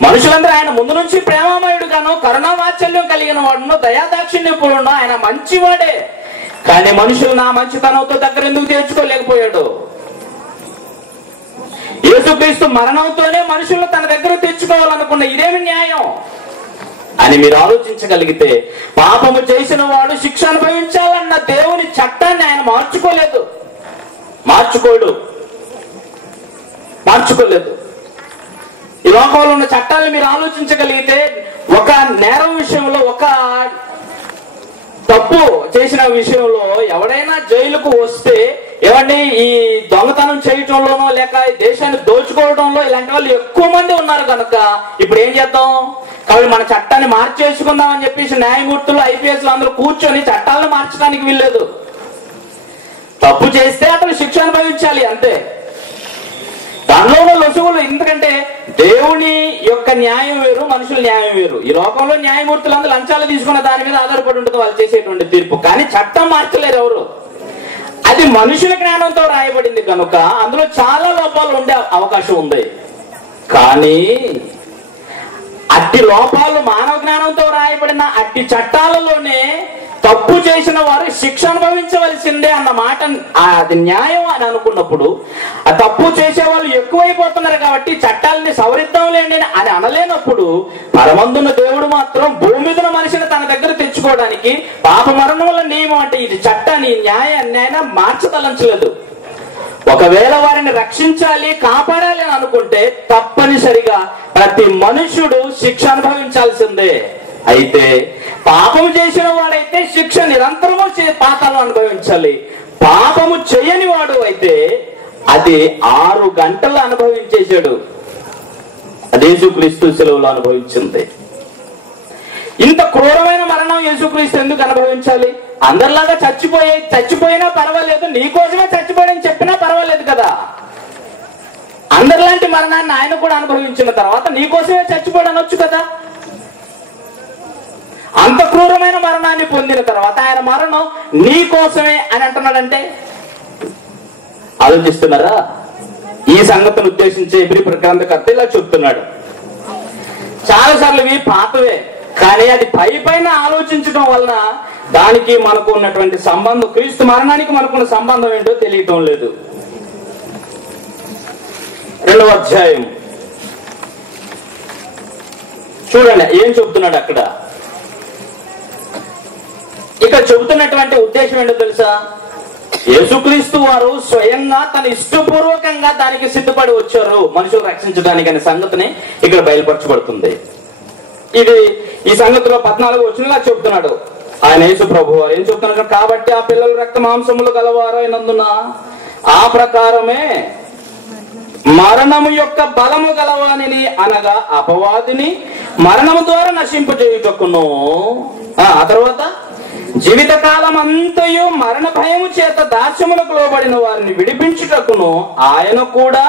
మనుషులందరూ ఆయన ముందు నుంచి ప్రేమామయుడు గాను కరుణావాత్సల్యం కలిగిన వాడును దయాదాక్షిణ్యపూర్ణ ఆయన మంచివాడే. కానీ మనుషులు నా మంచితనంతో దగ్గర ఎందుకు తెచ్చుకోలేకపోయాడు? యేసుక్రీస్తు మరణంతోనే మనుషులను తన దగ్గర తెచ్చుకోవాలనుకున్న ఇదేమి న్యాయం అని మీరు ఆలోచించగలిగితే, పాపము చేసిన వాడు శిక్ష అనుభవించాలన్న దేవుని చట్టాన్ని ఆయన మార్చుకోలేదు. ఈ లోకంలో ఉన్న చట్టాలను మీరు ఆలోచించగలిగితే, ఒక నేరం విషయంలో, ఒక తప్పు చేసిన విషయంలో ఎవడైనా జైలుకు వస్తే, ఏమండి ఈ దొంగతనం చేయటంలోనో లేక దేశాన్ని దోచుకోవడంలో ఇలాంటి వాళ్ళు ఎక్కువ మంది ఉన్నారు కనుక ఇప్పుడు ఏం చేద్దాం, కాబట్టి మన చట్టాన్ని మార్చేసుకుందాం అని చెప్పేసి న్యాయమూర్తులు ఐపీఎస్లు అందరూ కూర్చొని చట్టాలను మార్చడానికి వీల్లేదు. తప్పు చేస్తే అతను శిక్ష అనుభవించాలి అంతే. దానిలో ఉన్న లొసుగులు, ఎందుకంటే దేవుని యొక్క న్యాయం వేరు, మనుషుల న్యాయం వేరు. ఈ లోకంలో న్యాయమూర్తులు అందరూ లంచాలు తీసుకున్న దాని మీద ఆధారపడి ఉంటుంది వాళ్ళు చేసేటువంటి తీర్పు. కానీ చట్టం మార్చలేరు ఎవరు. అది మనుషుల జ్ఞానంతో రాయబడింది కనుక అందులో చాలా లోపాలు ఉండే అవకాశం ఉంది. కానీ అట్టి లోపాలు మానవ జ్ఞానంతో రాయబడిన అట్టి చట్టాలలోనే తప్పు చేసిన వారు శిక్ష అనుభవించవలసిందే అన్న మాట, అది న్యాయం అని అనుకున్నప్పుడు, ఆ తప్పు చేసే వాళ్ళు ఎక్కువైపోతున్నారు కాబట్టి చట్టాలని సవరిద్దాంలేండి అని అనలేనప్పుడు, పరమందున్న దేవుడు మాత్రం భూమి మీద మనిషిని తన దగ్గర తెచ్చుకోవడానికి పాప మరణముల నియమం అంటే ఇది చట్టాన్ని, న్యాయాన్ని ఆయన మార్చదలంచలేదు. ఒకవేళ వారిని రక్షించాలి, కాపాడాలి అని అనుకుంటే తప్పనిసరిగా ప్రతి మనుష్యుడు శిక్ష అనుభవించాల్సిందే. అయితే పాపము చేసిన వాడైతే శిక్ష నిరంతరము పాతాలను అనుభవించాలి. పాపము చేయని వాడు అయితే అది 6 గంటలు అనుభవించేశాడు. అది యేసుక్రీస్తు సెలవులో అనుభవించింది. ఇంత క్రూరమైన మరణం యేసుక్రీస్తు ఎందుకు అనుభవించాలి? అందరిలాగా చచ్చిపోయినా పర్వాలేదు, నీకోసమే చచ్చిపోయాడని చెప్పినా పర్వాలేదు కదా. అందరిలాంటి మరణాన్ని ఆయన కూడా అనుభవించిన తర్వాత నీకోసమే చచ్చిపోయాడు అనొచ్చు కదా. అంత క్రూరమైన మరణాన్ని పొందిన తర్వాత ఆయన మరణం నీ కోసమే అని అంటున్నాడంటే ఆలోచిస్తున్నారా? ఈ సంగతిని ఉద్దేశించి హెబ్రీ గ్రంథకర్త ఇలా చెప్తున్నాడు. చాలా సార్లు ఇవి పాతవే, కానీ అది పైన ఆలోచించడం వలన దానికి మనకు ఉన్నటువంటి సంబంధం, క్రీస్తు మరణానికి మనకున్న సంబంధం ఏంటో తెలియటం లేదు. 2వ అధ్యాయం చూడండి ఏం చెప్తున్నాడు అక్కడ. ఇక్కడ చెబుతున్నటువంటి ఉద్దేశం ఏంటో తెలుసా? యేసుక్రీస్తు వారు స్వయంగా తన ఇష్టపూర్వకంగా దానికి సిద్ధపడి వచ్చారు మనుషులు రక్షించడానికి అనే సంగతిని ఇక్కడ బయలుపరచబడుతుంది. ఇది ఈ సంగతిలో 14వ వచనంలో చెబుతున్నాడు ఆయన యేసు ప్రభు వారు. ఏం చెప్తున్నాడు? కాబట్టి ఆ పిల్లలు రక్త మాంసములు గలవారు అయినందున ఆ ప్రకారమే మరణము యొక్క బలము గలవానిని అనగా అపవాదిని మరణము ద్వారా నశింపజేయుటకును, ఆ తర్వాత జీవితకాలం అంతయు మరణ భయము చేత దాస్యములకు లోబడిన వారిని విడిపించుటకును ఆయన కూడా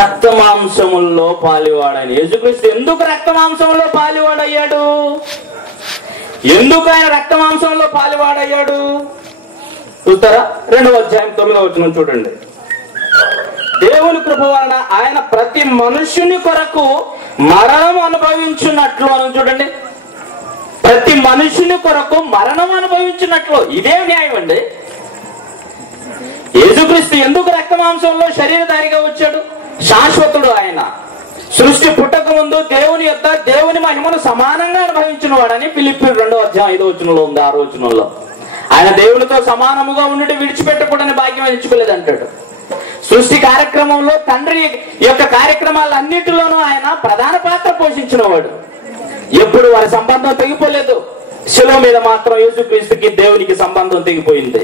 రక్త మాంసముల్లో పాలివాడని. యేసుక్రీస్తు ఎందుకు రక్త మాంసంలో పాలివాడయ్యాడు? ఎందుకు ఆయన రక్త మాంసంలో పాలివాడయ్యాడు చూస్తారా? 2వ అధ్యాయం 9వ వచనం చూడండి. దేవుని కృప వలన ఆయన ప్రతి మనుష్యుని కొరకు మరణం అనుభవించున్నట్లు అని చూడండి. ప్రతి మనుషుని కొరకు మరణం అనుభవించినట్లు. ఇదే న్యాయం అండి. యేసుక్రీస్తు ఎందుకు రక్త మాంసంలో శరీరధారిగా వచ్చాడు? శాశ్వతుడు ఆయన. సృష్టి పుట్టక ముందు దేవుని యొక్క దేవుని మహిమను సమానంగా అనుభవించిన వాడని ఫిలిప్పీయులకు 2వ అధ్యాయం 5వ వచనంలో ఉంది, 6వ వచనంలో. ఆయన దేవునితో సమానముగా ఉండి విడిచిపెట్టకూడని భాగ్యం ఎంచుకోలేదు అంటాడు. సృష్టి కార్యక్రమంలో తండ్రి యొక్క కార్యక్రమాలన్నిటిలోనూ ఆయన ప్రధాన పాత్ర పోషించిన వాడు. ఎప్పుడు వారి సంబంధం తెగిపోలేదు. శిలువ మీద మాత్రం యేసుక్రీస్తుకి దేవునికి సంబంధం తెగిపోయింది.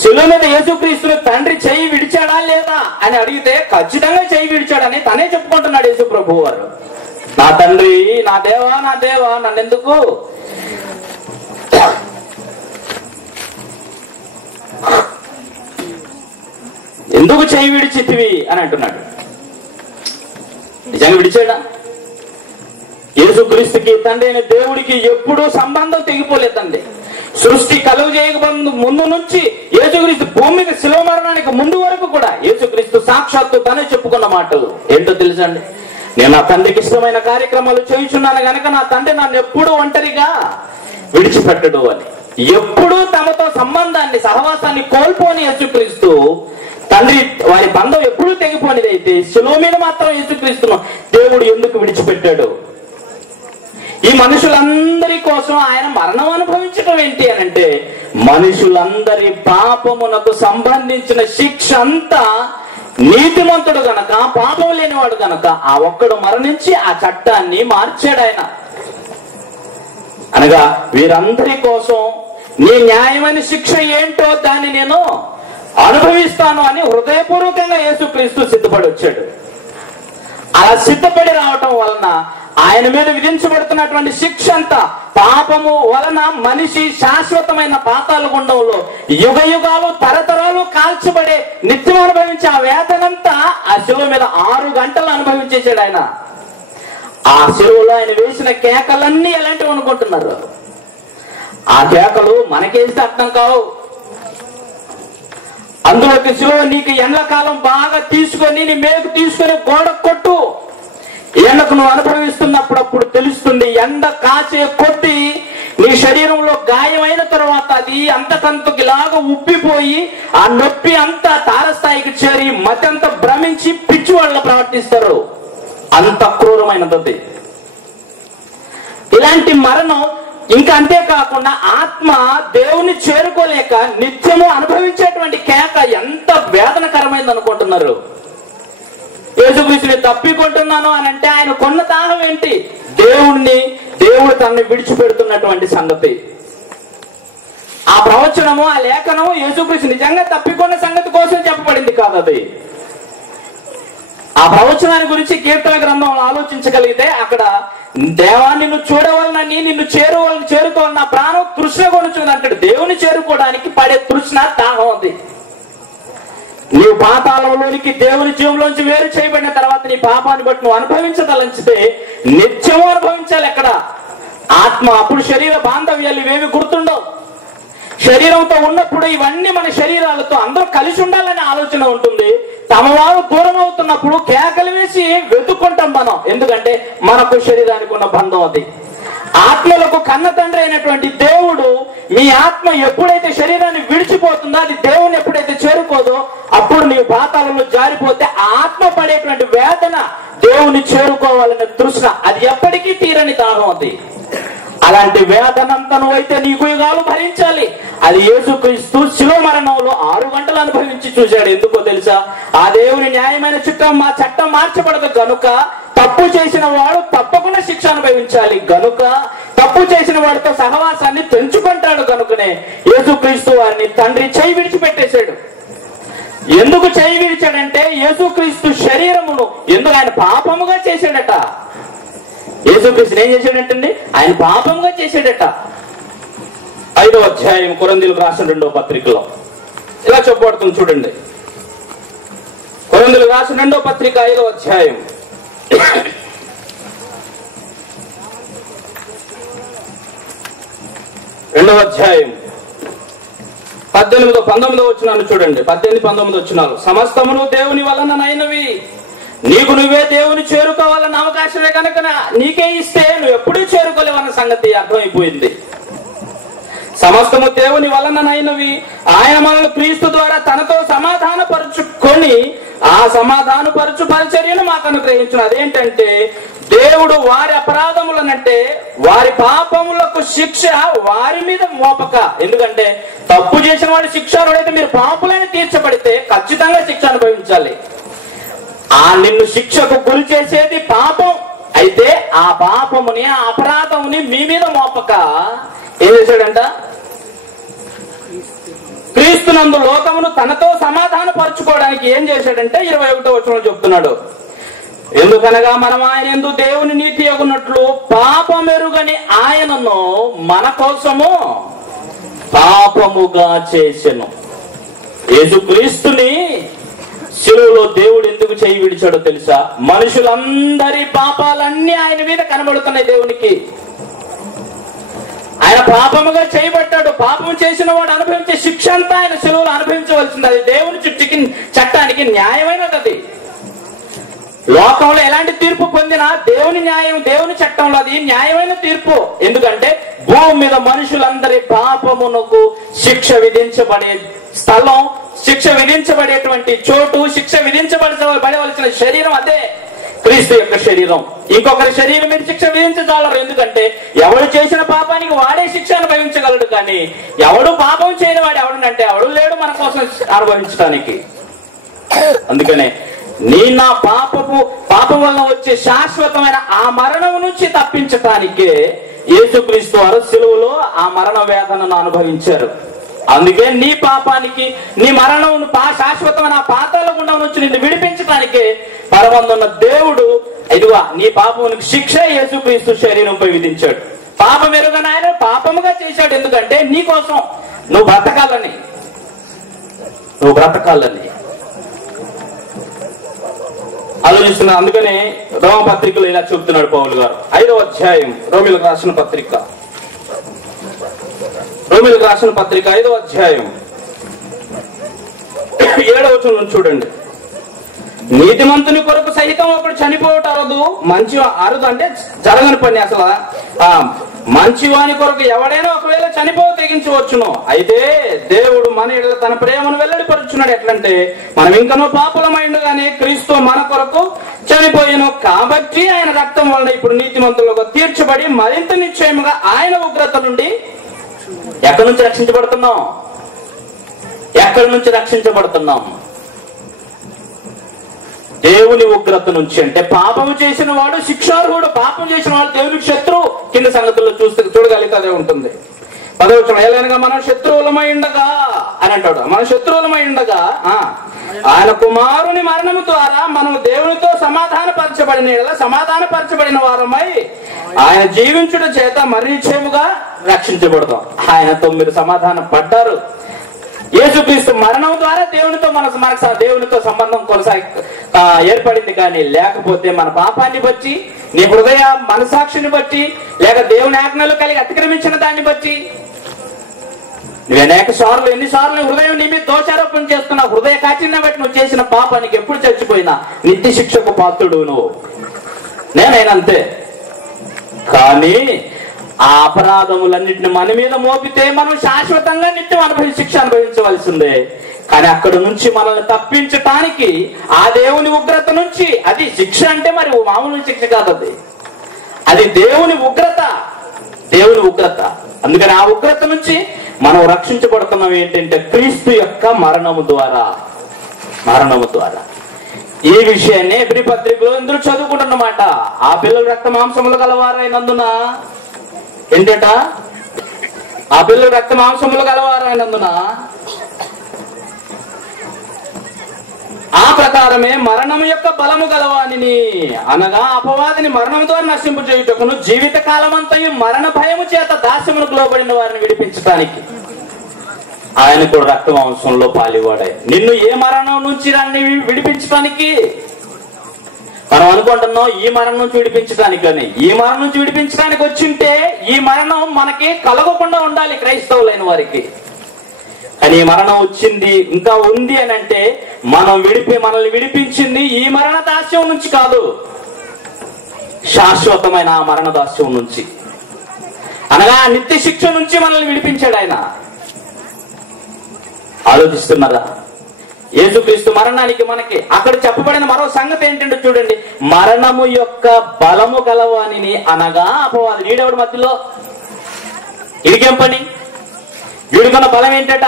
శిలువ మీద యేసుక్రీస్తుని తండ్రి చెయ్యి విడిచాడా లేదా అని అడిగితే ఖచ్చితంగా చెయ్యి విడిచాడని తనే చెప్పుకుంటున్నాడు యేసు ప్రభువు వారు. నా తండ్రి, నా దేవా, నా దేవా, నన్నెందుకు ఎందుకు చెయ్యి విడిచితివి అని అంటున్నాడు. నిజంగా విడిచాడా? యేసుక్రీస్తుకి తండ్రి అయిన దేవుడికి ఎప్పుడూ సంబంధం తెగిపోలేదండి. సృష్టి కలుగు చేయక ముందు నుంచి యేసుక్రీస్తు భూమి మీద శిలువ మరణానికి ముందు వరకు కూడా యేసుక్రీస్తు సాక్షాత్తు తనే చెప్పుకున్న మాటలు ఏంటో తెలుసండి? నేను నా తండ్రికి ఇష్టమైన కార్యక్రమాలు చేయుచున్నాను గనక నా తండ్రి నన్ను ఎప్పుడూ ఒంటరిగా విడిచిపెట్టడు అని. ఎప్పుడూ తమతో సంబంధాన్ని, సహవాసాన్ని కోల్పోని యేసుక్రీస్తు తండ్రి వారి బంధం ఎప్పుడూ తెగిపోనిదైతే శిలువ మీద మాత్రం యేసుక్రీస్తును దేవుడు ఎందుకు విడిచిపెట్టాడు? ఈ మనుషులందరి కోసం ఆయన మరణం అనుభవించడం ఏంటి అని అంటే, మనుషులందరి పాపమునకు సంబంధించిన శిక్ష అంతా నీతిమంతుడు గనక, పాపం లేనివాడు గనక ఆ ఒక్కడు మరణించి ఆ చట్టాన్ని మార్చాడు ఆయన. అనగా వీరందరి కోసం నీ న్యాయమైన శిక్ష ఏంటో దాన్ని నేను అనుభవిస్తాను అని హృదయపూర్వకంగా యేసుక్రీస్తు సిద్ధపడి వచ్చాడు. అలా సిద్ధపడి రావటం వలన ఆయన మీద విధించబడుతున్నటువంటి శిక్ష అంతా, పాపము వలన మనిషి శాశ్వతమైన పాతాళ గుండంలో యుగ యుగాలు తరతరాలు కాల్చబడే నిత్యం అనుభవించే ఆ వేదనంతా ఆ శిలువ మీద 6 గంటలు అనుభవించేశాడు ఆయన. ఆ శిలువలో ఆయన వేసిన కేకలన్నీ ఎలాంటివి అనుకుంటున్నారు? ఆ కేకలు మనకేస్తే అర్థం కావు. అందులోకి శిలువ నీకు ఎండాకాలం బాగా తీసుకొని నీ మేకు తీసుకొని గోడ కొట్టు. ఎండకు నువ్వు అనుభవిస్తున్నప్పుడు తెలుస్తుంది. ఎండ కాచే కొట్టి నీ శరీరంలో గాయమైన తర్వాత అది అంతకంతకు ఇలాగా ఉబ్బిపోయి ఆ నొప్పి అంతా తారస్థాయికి చేరి మతంత భ్రమించి పిచ్చి వాళ్ళ ప్రవర్తిస్తారు. అంత క్రూరమైనది ఇలాంటి మరణం. ఇంకా అంతేకాకుండా ఆత్మ దేవుని చేరుకోలేక నిత్యము అనుభవించేటువంటి కేక ఎంత వేదనకరమైంది అనుకుంటున్నారు? యేసుక్రీస్తుని తప్పికొంటున్నాను అని అంటే ఆయన కొన్న దాహం ఏంటి? దేవుడు తనని విడిచిపెడుతున్నటువంటి సంగతి. ఆ ప్రవచనము, ఆ లేఖనము యేసుక్రీస్తు నిజంగా తప్పికొన్న సంగతి కోసం చెప్పబడింది కాదు. అది ఆ ప్రవచనాన్ని గురించి కీర్తన గ్రంథంలో ఆలోచించగలిగితే అక్కడ దేవా నిన్ను చూడవాలని, నిన్ను చేరుకోవాలని నా ప్రాణం తృష్ణ కొనుచుంది అంటాడు. దేవుని చేరుకోవడానికి పడే తృష్ణ, దాహం ఉంది. నీవు పాతాళంలోనికి దేవుని జీవంలోంచి వేరు చేయబడిన తర్వాత నీ పాపాన్ని బట్టి నువ్వు అనుభవించదలంచితే నిత్యము అనుభవించాలి. ఎక్కడ ఆత్మ అప్పుడు శరీర బాంధవ్యాలు ఇవేవి గుర్తుండవు. శరీరంతో ఉన్నప్పుడు ఇవన్నీ మన శరీరాలతో అందరూ కలిసి ఉండాలనే ఆలోచన ఉంటుంది. తమ వారు దూరం అవుతున్నప్పుడు కేకలు వేసి వెతుక్కుంటాం మనం. ఎందుకంటే మనకు శరీరానికి ఉన్న బంధం అది. ఆత్మలకు కన్న తండ్రి అయినటువంటి దేవుడు మీ ఆత్మ ఎప్పుడైతే శరీరాన్ని విడిచిపోతుందో, అది దేవుని ఎప్పుడైతే చేరుకోదో అప్పుడు నీవు పాతాళంలో జారిపోతే ఆ ఆత్మ పడేటువంటి వేదన, దేవుని చేరుకోవాలనే తృష్ణ, అది ఎప్పటికీ తీరని దాహం అది. అలాంటి వేదనంతా నువ్వైతే నీకు యుగాలు భరించాలి. అది యేసుక్రీస్తు శిలువ మరణంలో 6 గంటలు అనుభవించి చూశాడు. ఎందుకో తెలుసా? ఆ దేవుని న్యాయమైన చట్టం మార్చబడదు గనుక తప్పు చేసిన వాడు తప్పకుండా శిక్ష అనుభవించాలి. గనుక తప్పు చేసిన వాడితో సహవాసాన్ని పెంచుకుంటాడు. గనుకనే యేసుక్రీస్తు వారిని తండ్రి చేయి విడిచిపెట్టేశాడు. ఎందుకు చేయి విడిచాడంటే యేసుక్రీస్తు శరీరమును ఎందుకు ఆయన పాపముగా చేశాడట. యేసుక్రీస్తుని ఏం చేశాడంటే ఆయన పాపంగా చేశాడట. 5వ అధ్యాయం కొరింథీయులకు రాసిన 2వ పత్రికలో ఇలా చెప్పబడుతుంది చూడండి. కొరింథీయులకు రాసిన 2వ పత్రిక 5వ అధ్యాయం 2వ అధ్యాయం 18-19 వచనాలు చూడండి. 18-19 వచనాలు. సమస్తమును దేవుని వలననైనవి, నీకు నువ్వే దేవుని చేరుకోవాలన్న అవకాశమే కనుక నీకే ఇస్తే నువ్వు ఎప్పుడూ చేరుకోలేవన్న సంగతి అర్థమైపోయింది. సమస్తము దేవుని వలననైనవి, ఆయన మనల్ని క్రీస్తు ద్వారా తనతో సమాధానపరుచుకొని ఆ సమాధానపరచు పరిచర్యను మాకు అనుగ్రహించును. అదేంటంటే దేవుడు వారి అపరాధములనంటే వారి పాపముల పాపమునకు శిక్ష వారి మీద మోపక. ఎందుకంటే తప్పు చేసిన వాడు శిక్షార్హుడైతే మీరు పాపులైన తీర్చబడితే ఖచ్చితంగా శిక్ష అనుభవించాలి. నిన్ను శిక్షకు గురి చేసేది పాపం అయితే ఆ పాపముని ఆ అపరాధముని మీ మీద మోపక ఏం చేశాడంట? క్రీస్తునందు లోకమును తనతో సమాధాన పరుచుకోవడానికి ఏం చేశాడంటే 21వ వచనంలో చెప్తున్నాడు, ఎందుకనగా మనం ఆయన యందు దేవుని నీతి యొగున్నట్లు పాపమెరుగని ఆయనను మన కోసము పాపముగా చేసెను. యేసుక్రీస్తుని శిలువలో దేవుడు ఎందుకు చేయి విడిచాడో తెలుసా? మనుషులందరి పాపాలన్నీ ఆయన మీద కనబడుతున్నాయి దేవునికి. ఆయన పాపముగా చేయబడ్డాడు. పాపం చేసిన వాడు అనుభవించే శిక్ష అంతా ఆయన శిలువలో అనుభవించవలసింది. అది దేవుని చట్టానికి న్యాయమైనది. అది లోకంలో ఎలాంటి తీర్పు పొందినా దేవుని న్యాయం, దేవుని చట్టంలో అది న్యాయమైన తీర్పు. ఎందుకంటే భూమి మీద మనుషులందరి పాపమునకు శిక్ష విధించబడే స్థలం, శిక్ష విధించబడేటువంటి చోటు, శిక్ష విధించబడవలసిన శరీరం అదే క్రీస్తు యొక్క శరీరం. ఇంకొకరి శరీరం మీద శిక్ష విధించగలరు. ఎందుకంటే ఎవడు చేసిన పాపానికి వాడే శిక్ష అనుభవించగలడు. కానీ ఎవడు పాపం చేయని వాడు ఎవడునంటే ఎవడు లేడు మన కోసం అనుభవించడానికి. అందుకనే నా పాపం వలన వచ్చే శాశ్వతమైన ఆ మరణం నుంచి తప్పించటానికే యేసుక్రీస్తు వారు శిలువలో ఆ మరణ వేదనను అనుభవించారు. అందుకే నీ పాపానికి, నీ మరణం శాశ్వతమైన ఆ పాతాళ గుండం నుంచి నిన్ను విడిపించడానికే పరమందున్న దేవుడు ఇదిగో నీ పాపమునికి శిక్ష యేసుక్రీస్తు శరీరంపై విధించాడు. పాపం ఎరుగని ఆయన పాపముగా చేశాడు. ఎందుకంటే నీ కోసం నువ్వు బ్రతకాలని ఆలోచిస్తున్నా. అందుకనే రోమపత్రికలో ఇలా చెప్తున్నాడు పౌలు గారు. 5వ అధ్యాయం రోమీలకు రాసిన పత్రిక 5వ అధ్యాయం 7వ వచనం చూడండి. నీతిమంతుని కొరకు సహితం ఒకడు చనిపోవటం అరుదు అంటే జరగని పని. అసలు మంచివాని కొరకు ఎవడైనా ఒకవేళ తెగించవచ్చును. అయితే దేవుడు మన ఎడల తన ప్రేమను వెల్లడిపరుచున్నాడు. ఎట్లంటే మనం ఇంకనో పాపులమైండగానే క్రీస్తు మన కొరకు చనిపోయాను. కాబట్టి ఆయన రక్తం వలన ఇప్పుడు నీతిమంతులకు తీర్చబడి మరింత నిశ్చయముగా ఆయన ఉగ్రత నుండి ఎక్కడి నుంచి రక్షించబడుతున్నాం? దేవుని ఉగ్రత నుంచి. అంటే పాపము చేసిన వాడు శిక్షార్హుడు, పాపం చేసిన వాడు దేవునికి శత్రువు. కింద సంగతుల్లో చూడగలిగితే అదే ఉంటుంది. 10వ వచనం, ఎలాగనగా మనం శత్రువులమై ఉండగా అని అంటాడు. మన శత్రువులమై ఉండగా ఆయన కుమారుని మరణము ద్వారా మనం దేవునితో సమాధానపరచబడిన వారమై ఆయన జీవించుట చేత మరి నిశ్చయముగా రక్షించబడతాం. ఆయనతో మీరు సమాధానం పడ్డారు. యేసుక్రీస్తు మరణం ద్వారా దేవునితో సంబంధం ఏర్పడింది. కానీ లేకపోతే మన పాపాన్ని బట్టి, నీ హృదయ మనసాక్షిని బట్టి, లేక దేవుని ఆజ్ఞలు కలిగి అతిక్రమించిన దాన్ని బట్టి నువ్వు ఎన్నిసార్లు హృదయం నీ మీద దోషారోపణ చేస్తున్నావు. హృదయ కాఠిన్యం బట్టి నువ్వు చేసిన పాపానికి ఎప్పుడు చచ్చిపోయినా నిత్య శిక్షకు పాత్రుడు నువ్వు, నేనైనంతే. కానీ ఆ అపరాధములన్నింటిని మన మీద మోపితే మనం శాశ్వతంగా నిత్యం శిక్ష అనుభవించవలసిందే. కానీ అక్కడ నుంచి మనల్ని తప్పించటానికి ఆ దేవుని ఉగ్రత నుంచి, అది శిక్ష అంటే మరి మామూలు శిక్ష కాదు, అది దేవుని ఉగ్రత. అందుకని ఆ ఉగ్రత నుంచి మనం రక్షించబడుతున్నాం ఏంటంటే క్రీస్తు యొక్క మరణము ద్వారా. ఈ విషయాన్ని ఎబ్రీ పత్రికలో అందరూ చదువుకుంటున్నమాట. ఆ పిల్లలు రక్త మాంసములు గలవారైనందున ఏంటట? ఆ పిల్లలు రక్త మాంసములు గలవారైనందున ఆ ప్రకారమే మరణము యొక్క బలము గలవానిని, అనగా అపవాదిని మరణం ద్వారా నశింపు చేయుటకును జీవిత కాలమంతయు మరణ భయము చేత దాస్యమునకు లోబడిన వారిని విడిపించడానికి ఆయన కూడా రక్త మాంసంలో పాలివాడాయి. నిన్ను ఏ మరణం నుంచి విడిపించడానికి మనం అనుకుంటున్నాం, ఈ మరణం నుంచి విడిపించడానికని. ఈ మరణం నుంచి విడిపించడానికి వచ్చింటే ఈ మరణం మనకి కలగకుండా ఉండాలి క్రైస్తవులైన వారికి. కానీ ఈ మరణం వచ్చింది, ఇంకా ఉంది అని అంటే మనల్ని విడిపించింది ఈ మరణ దాస్యం నుంచి కాదు, శాశ్వతమైన ఆ మరణ దాస్యం నుంచి, అనగా నిత్య శిక్ష నుంచి మనల్ని విడిపించాడు ఆయన. ఆలోచిస్తున్నారా? యేసుక్రీస్తు మరణానికి మనకి అక్కడ చెప్పబడిన మరో సంగతి ఏంటంటే చూడండి, మరణము యొక్క బలము గలవానిని, అనగా అపవాది. వీడెవడు మధ్యలో? వీడికేం పని? వీడికున్న బలం ఏంటట?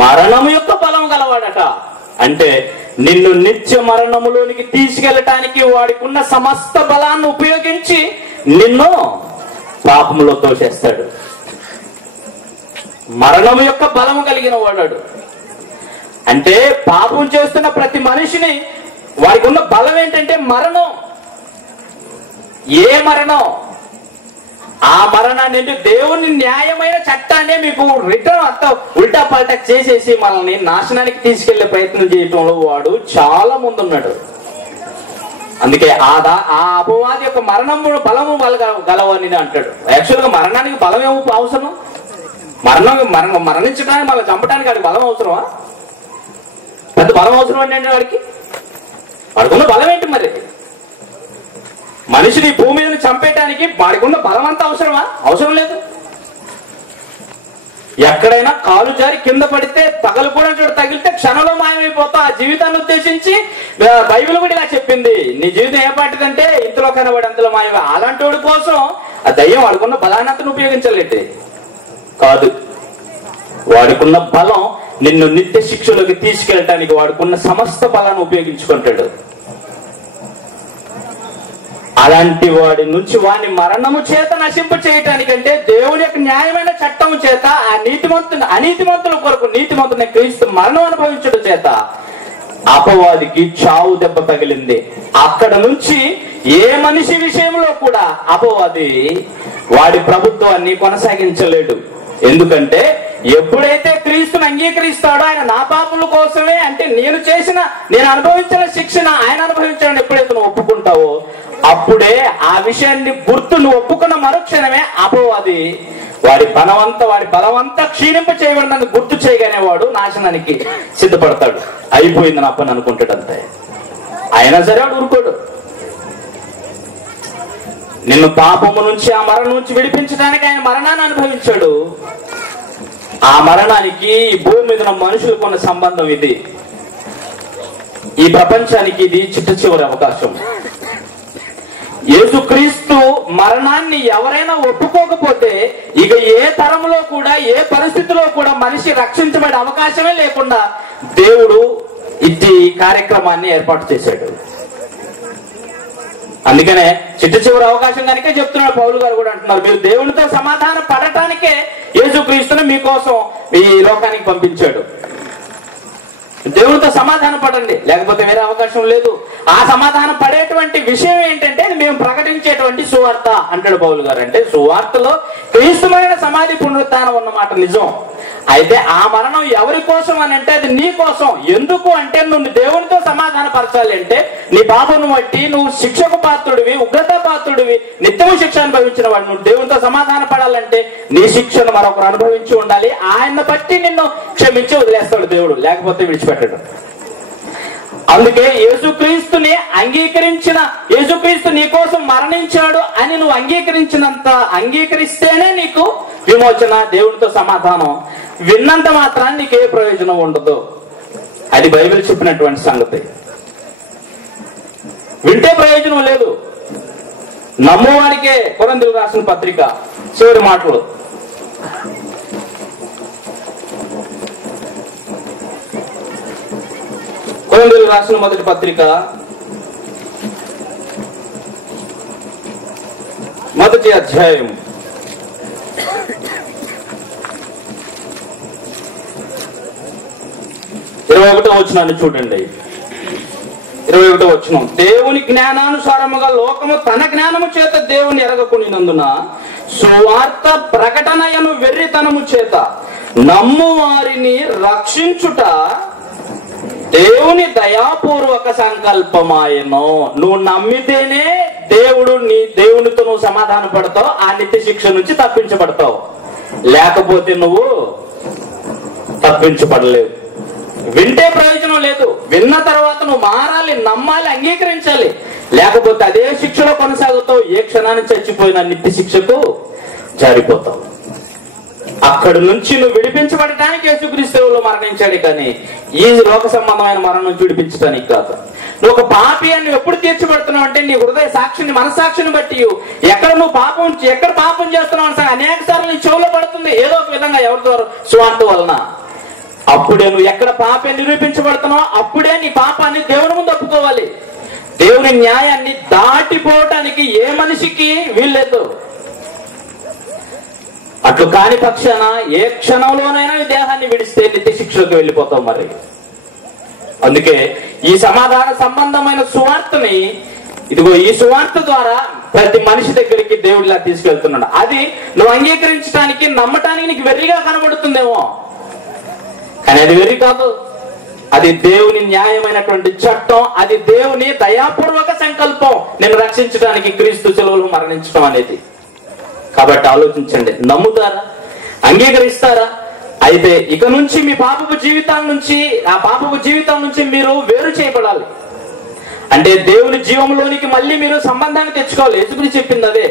మరణము యొక్క బలం గలవాడట. అంటే నిన్ను నిత్య మరణములోనికి తీసుకెళ్ళటానికి వాడికున్న సమస్త బలాన్ని ఉపయోగించి నిన్ను పాపములో తోసేస్తాడు. మరణము యొక్క బలము కలిగిన వాడాడు. అంటే పాపం చేస్తున్న ప్రతి మనిషిని వాడికి ఉన్న బలం ఏంటంటే మరణం. ఏ మరణం? ఆ మరణాన్ని అంటే దేవుని న్యాయమైన చట్టాన్ని మీకు రిటర్న్ అంతా ఉల్టా పల్టా చేసేసి మనల్ని నాశనానికి తీసుకెళ్లే ప్రయత్నం చేయటంలో వాడు చాలా ముందున్నాడు. అందుకే ఆ అపవాది యొక్క మరణము బలము గలవని అంటాడు. యాక్చువల్గా మరణానికి బలం ఏమో అవసరం? మరణించడానికి మళ్ళీ చంపడానికి వాడికి బలం అవసరమా? పెద్ద బలం అవసరం అంటే వాడికి వాడికున్న బలం ఏంటి? మరి మనిషిని భూమి మీద చంపేయటానికి వాడికున్న బలం అంతా అవసరమా? అవసరం లేదు. ఎక్కడైనా కాలు జారి కింద పడితే పగలు కూడా తగిలితే క్షణంలో మాయమైపోతావు. ఆ జీవితాన్ని ఉద్దేశించి బైబిల్ కూడా ఇలా చెప్పింది, నీ జీవితం ఏ పాటిదంటే ఇంతలో కనబడి అంతలో మాయమే. అలాంటి వాడి కోసం ఆ దయ్యం వాడుకున్న బలాన్ని ఉపయోగించలేంటి? కాదు. వాడుకున్న బలం నిన్ను నిత్య శిక్షలోకి తీసుకెళ్ళటానికి వాడుకున్న సమస్త బలాన్ని ఉపయోగించుకుంటాడు. అలాంటి వాడి నుంచి వాడిని మరణము చేత నశింప చేయటానికంటే దేవుని యొక్క న్యాయమైన చట్టము చేత ఆ అనీతిమంతుల కొరకు నీతిమంతుని క్రీస్తు మరణం అనుభవించడం చేత అపవాదికి చావు దెబ్బ తగిలింది. అక్కడ నుంచి ఏ మనిషి విషయంలో కూడా అపవాది వాడి ప్రభుత్వాన్ని కొనసాగించలేడు. ఎందుకంటే ఎప్పుడైతే క్రీస్తుని అంగీకరిస్తాడో, ఆయన నా పాపముల కోసమే, అంటే నేను అనుభవించిన శిక్షణ ఆయన అనుభవించాలని ఎప్పుడైతే నువ్వు ఒప్పుకుంటావో అప్పుడే ఆ విషయాన్ని నువ్వు ఒప్పుకున్న మరుక్షణమే అపవాది వాడి బలమంతా క్షీణింప చేయబడినందుకు గుర్తు చేయగానే వాడు నాశనానికి సిద్ధపడతాడు. అయిపోయింది నా పని అనుకుంటాడు. అంతే. అయినా సరే వాడు ఊరుకోడు. నిన్ను పాపము నుంచి ఆ మరణం నుంచి విడిపించడానికి ఆయన మరణాన్ని అనుభవించాడు. ఆ మరణానికి ఈ భూమి మీద ఉన్న మనుషులకు ఉన్న సంబంధం ఇది. ఈ ప్రపంచానికి ఇది చిట్ట చివరి అవకాశం. యేసుక్రీస్తు మరణాన్ని ఎవరైనా ఒప్పుకోకపోతే ఇక ఏ తరంలో కూడా ఏ పరిస్థితిలో కూడా మనిషి రక్షించబడే అవకాశమే లేకుండా దేవుడు ఇది కార్యక్రమాన్ని ఏర్పాటు చేశాడు. అందుకనే చిట్ట చివరి అవకాశం కనుక చెప్తున్నాడు. పౌలు గారు కూడా అంటున్నారు, మీరు దేవునితో సమాధానం పడటానికే యేసుక్రీస్తుని మీకోసం ఈ లోకానికి పంపించాడు. దేవునితో సమాధానం పడండి, లేకపోతే వేరే అవకాశం లేదు. ఆ సమాధానం పడేటువంటి విషయం ఏంటంటే మేము ప్రకటించేటువంటి సువార్త అంటాడు పౌలు గారు. అంటే సువార్తలో క్రీస్తుమైన సమాధి పునరుత్థానం ఉన్నమాట నిజం. అయితే ఆ మరణం ఎవరి కోసం అని అంటే అది నీ కోసం. ఎందుకు అంటే నువ్వు దేవునితో సమాధాన పరచాలి అంటే నీ పాపను బట్టి నువ్వు శిక్షకు పాత్రుడివి, ఉగ్రత పాత్రుడివి, నిత్యము శిక్ష అనుభవించిన వాడు. నువ్వు దేవునితో సమాధాన పడాలంటే నీ శిక్షను మరొకరు అనుభవించి ఉండాలి. ఆయన బట్టి నిన్ను క్షమించి వదిలేస్తాడు దేవుడు, లేకపోతే విడిచిపెట్టాడు. అందుకే యేసుక్రీస్తుని యేసుక్రీస్తు నీ కోసం మరణించాడు అని నువ్వు అంగీకరిస్తేనే నీకు విమోచన, దేవునితో సమాధానం. విన్నంత మాత్రాన్ని నీకే ప్రయోజనం ఉండదు. అది బైబిల్ చెప్పినటువంటి సంగతి. వింటే ప్రయోజనం లేదు. నమ్మువాడికే కొరింథీయులకు రాసిన పత్రిక చివరి మాటలు. కొరింథీయులకు రాసిన మొదటి పత్రిక మొదటి అధ్యాయం 21వ వచనాన్ని చూడండి. 21వ వచనం, దేవుని జ్ఞానానుసారముగా లోకము తన జ్ఞానము చేత దేవుని ఎరగకునినందున సువార్త ప్రకటనయను వెర్రితనము చేత నమ్ము వారిని రక్షించుట దేవుని దయాపూర్వక సంకల్పమాయను. నువ్వు నమ్మితేనే దేవునితో నువ్వు సమాధాన పడతావు, ఆ నిత్య శిక్ష నుంచి తప్పించబడతావు. లేకపోతే నువ్వు తప్పించబడలేవు. వింటే ప్రయోజనం లేదు. విన్న తర్వాత నువ్వు మారాలి, నమ్మాలి, అంగీకరించాలి. లేకపోతే అదే శిక్షలో కొనసాగుతావు. ఏ క్షణాన్ని చచ్చిపోయిన నిత్య శిక్షకు జారిపోతావు. అక్కడి నుంచి నువ్వు విడిపించబడటానికి యేసుక్రీస్తువులో మరణించాడు, కానీ ఈ లోక సంబంధమైన మరణం నుంచి విడిపించడానికి కాదు. నువ్వు ఒక పాపి అని నువ్వు ఎప్పుడు తీర్చబడుతున్నావు అంటే నీ హృదయ సాక్షిని, మనసాక్షిని బట్టి ఎక్కడ నువ్వు పాపం చేస్తున్నావు అని అనేక సార్లు నీ చెవులో పడుతుంది ఏదో ఒక విధంగా, ఎవరి ద్వారా, స్వార్థ వలన. అప్పుడే నువ్వు ఎక్కడ పాపే నిరూపించబడుతున్నావు, అప్పుడే నీ పాపాన్ని దేవుని ముందు ఒప్పుకోవాలి. దేవుని న్యాయాన్ని దాటిపోవటానికి ఏ మనిషికి వీల్లేదు. అట్లు కాని పక్షాన ఏ క్షణంలోనైనా ఈ దేహాన్ని విడిస్తే నిత్య శిక్షలోకి వెళ్ళిపోతావు. మరి అందుకే ఈ సమాధాన సంబంధమైన సువార్తని, ఇదిగో ఈ సువార్త ద్వారా ప్రతి మనిషి దగ్గరికి దేవుడిలా తీసుకెళ్తున్నాడు. అది నువ్వు అంగీకరించడానికి, నమ్మటానికి నీకు వెర్రిగా కనబడుతుందేమో, కానీ అది వెర్రి కాదు. అది దేవుని న్యాయమైనటువంటి చట్టం, అది దేవుని దయాపూర్వక సంకల్పం నిన్ను రక్షించడానికి క్రీస్తు శిలువలో మరణించడం అనేది. కాబట్టి ఆలోచించండి, నమ్ముతారా, అంగీకరిస్తారా? అయితే ఇక నుంచి మీ పాపపు జీవితం నుంచి మీరు వేరు చేయబడాలి. అంటే దేవుని జీవంలోనికి మళ్ళీ మీరు సంబంధాన్ని తెచ్చుకోవాలి. యేసుక్రీస్తు చెప్పింది అదే,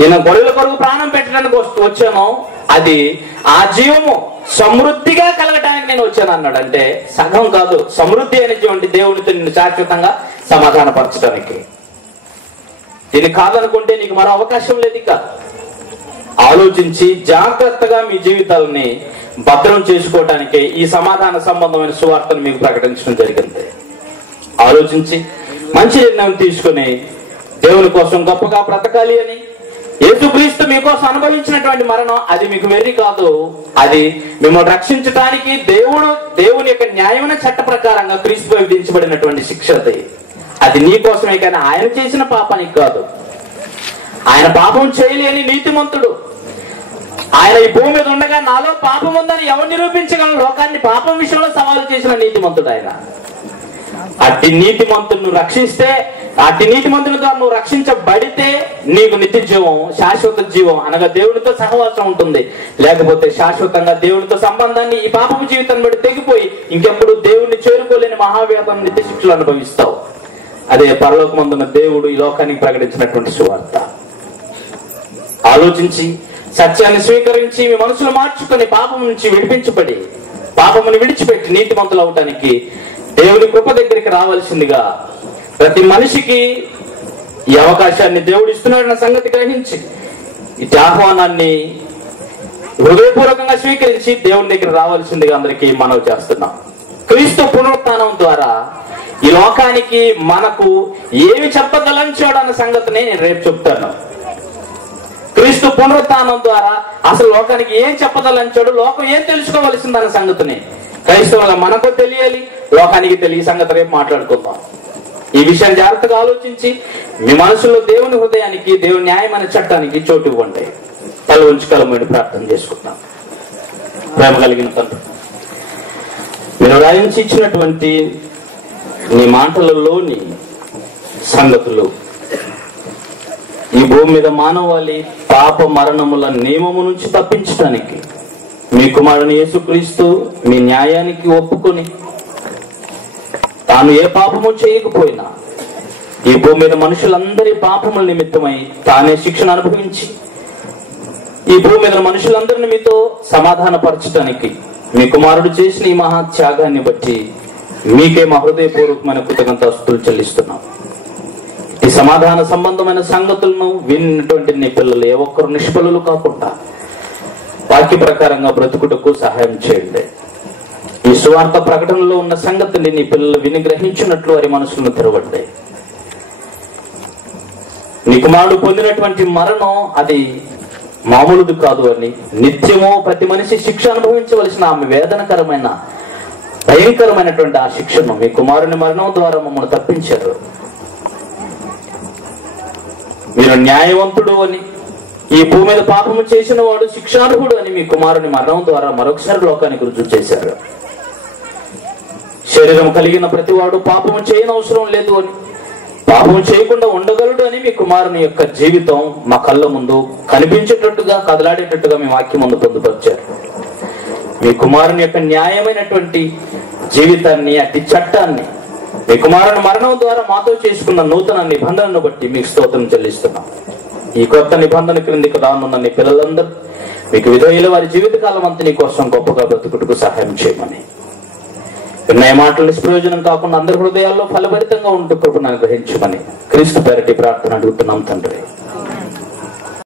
నేను గొర్రెల కొరకు ప్రాణం పెట్టడానికి వచ్చాను, అది ఆ జీవము సమృద్ధిగా కలగటానికి నేను వచ్చాను అన్నాడు. అంటే సగం కాదు, సమృద్ధి అనే జీవం, దేవునితో నిన్ను శాశ్వతంగా సమాధానపరచడానికి. దీన్ని కాదనుకుంటే నీకు మరో అవకాశం లేదు. ఇక ఆలోచించి జాగ్రత్తగా మీ జీవితాలని భద్రం చేసుకోవటానికే ఈ సమాధాన సంబంధమైన సువార్తను మీకు ప్రకటించడం జరిగింది. ఆలోచించి మంచి నిర్ణయం తీసుకుని దేవుని కోసం గొప్పగా బ్రతకాలి అని, యేసుక్రీస్తు మీకోసం అనుభవించినటువంటి మరణం అది మీకు వెర్రి కాదు, అది మిమ్మల్ని రక్షించడానికి దేవుని యొక్క న్యాయమైన చట్ట ప్రకారంగా క్రీస్తుపై విధించబడినటువంటి శిక్ష. అది నీ కోసమే, కానీ ఆయన చేసిన పాపానికి కాదు. ఆయన పాపం చేయలేని నీతిమంతుడు. ఆయన ఈ భూమి మీద ఉండగా నాలో పాపం ఉందని ఎవరు నిరూపించగలను? లోకాన్ని పాపం విషయంలో సవాలు చేసిన నీతిమంతుడు ఆయన. అట్టి నీతిమంతుడు రక్షిస్తే, అట్టి నీతిమంతుని ద్వారా నువ్వు రక్షించబడితే నీకు నిత్య జీవం, శాశ్వత జీవం అనగా దేవుడితో సహవాసం ఉంటుంది. లేకపోతే శాశ్వతంగా దేవుడితో సంబంధాన్ని ఈ పాపపు జీవితాన్ని బట్టి తెగిపోయి ఇంకెప్పుడు దేవుణ్ణి చేరుకోలేని మహావ్యాధం నిత్య శిక్షలు అనుభవిస్తావు. అదే పరలోకమందున్న దేవుడు ఈ లోకానికి ప్రకటించినటువంటి సువార్త. ఆలోచించి సత్యాన్ని స్వీకరించి మీ మనసులో మార్చుకొని పాపం నుంచి విడిపించబడి, పాపమును విడిచిపెట్టి నీతిమంతులు అవటానికి దేవుని కృప దగ్గరికి రావాల్సిందిగా ప్రతి మనిషికి ఈ అవకాశాన్ని దేవుడు ఇస్తున్నాడన్న సంగతి గ్రహించి ఈ ఆహ్వానాన్ని హృదయపూర్వకంగా స్వీకరించి దేవుని దగ్గర రావాల్సిందిగా అందరికీ మనవి చేస్తున్నాం. క్రీస్తు పునరుత్థానం ద్వారా ఈ లోకానికి మనకు ఏమి చెప్పదలంచాడు అన్న సంగతిని నేను రేపు చెప్తాను. క్రీస్తు పునరుత్థానం ద్వారా అసలు లోకానికి ఏం చెప్పదలంచాడు, లోకం ఏం తెలుసుకోవలసిందన్న సంగతిని క్రైస్తవుల మనకు తెలియాలి, లోకానికి తెలియ సంగతి రేపు మాట్లాడుకుందాం. ఈ విషయం జాగ్రత్తగా ఆలోచించి మీ మనసులో దేవుని హృదయానికి, దేవుని న్యాయమైన చట్టానికి చోటు ఇవ్వండి. తల ఉంచుకలమని ప్రార్థన చేసుకుంటాం. ప్రేమ కలిగిన తండ్రి, మీరు రాయించి ఇచ్చినటువంటి నీ మాటలలోని సంగతులు ఈ భూమి మీద మానవాళి పాప మరణముల నియమము నుంచి తప్పించడానికి మీ కుమారుని యేసుక్రీస్తు మీ న్యాయానికి ఒప్పుకొని తాను ఏ పాపము చేయకపోయినా ఈ భూమి మీద మనుషులందరి పాపముల నిమిత్తమై తానే శిక్షను అనుభవించి ఈ భూమి మీద మనుషులందరిని మీతో సమాధానపరచడానికి మీ కుమారుడు చేసిన ఈ మహా త్యాగాన్ని బట్టి మీకే మా హృదయపూర్వకమైన కృతజ్ఞతాస్తుతులు చెల్లిస్తున్నాం. ఈ సమాధాన సంబంధమైన సంగతులను విన్నటువంటి నీ పిల్లలు ఏ ఒక్కరు నిష్ఫలులు కాకుండా వాక్య ప్రకారంగా బ్రతుకుటకు సహాయం చేయండి. ఈ సువార్త ప్రకటనలో ఉన్న సంగతిని నీ పిల్లలు విని గ్రహించినట్లు వారి మనసులను తెరవండి. నీ కుమారుడు పొందినటువంటి మరణం అది మామూలుది కాదు అని, నిత్యము ప్రతి మనిషి శిక్ష అనుభవించవలసిన ఆమె వేదనకరమైన భయంకరమైనటువంటి ఆ శిక్షను మీ కుమారుని మరణం ద్వారా మమ్మల్ని తప్పించారు. మీరు న్యాయవంతుడు అని, ఈ భూమి మీద పాపము చేసిన వాడు శిక్షార్హుడు అని మీ కుమారుని మరణం ద్వారా మరొకసారి లోకానికి రుజువు చేశారు. శరీరం కలిగిన ప్రతివాడు పాపము చేయనవసరం లేదు అని, పాపము చేయకుండా ఉండగలడు అని మీ కుమారుని యొక్క జీవితం మా కళ్ళ ముందు కనిపించేటట్టుగా, కదలాడేటట్టుగా మీ వాక్యం ముందు పొందుపరిచారు. మీ కుమారుని యొక్క న్యాయమైనటువంటి జీవితాన్ని, అట్టి చట్టాన్ని మీ కుమారుని మరణం ద్వారా మాతో చేసుకున్న నూతన నిబంధనను బట్టి మీకు స్తోత్రం చెల్లిస్తున్నాం. ఈ కొత్త నిబంధన క్రిందికి రానున్న నీ పిల్లలందరూ మీకు విధేయులు వారి జీవితకాలం అంతా నీ కోసం గొప్పగా బ్రతుకుటకు సహాయం చేయమని, విన్న మాటలు నిష్ప్రయోజనం కాకుండా అందరి హృదయాల్లో ఫలభరితంగా ఉంటూ కృపను అనుగ్రహించమని క్రీస్తు పేరటి ప్రార్థన అడుగుతున్నాం తండ్రి.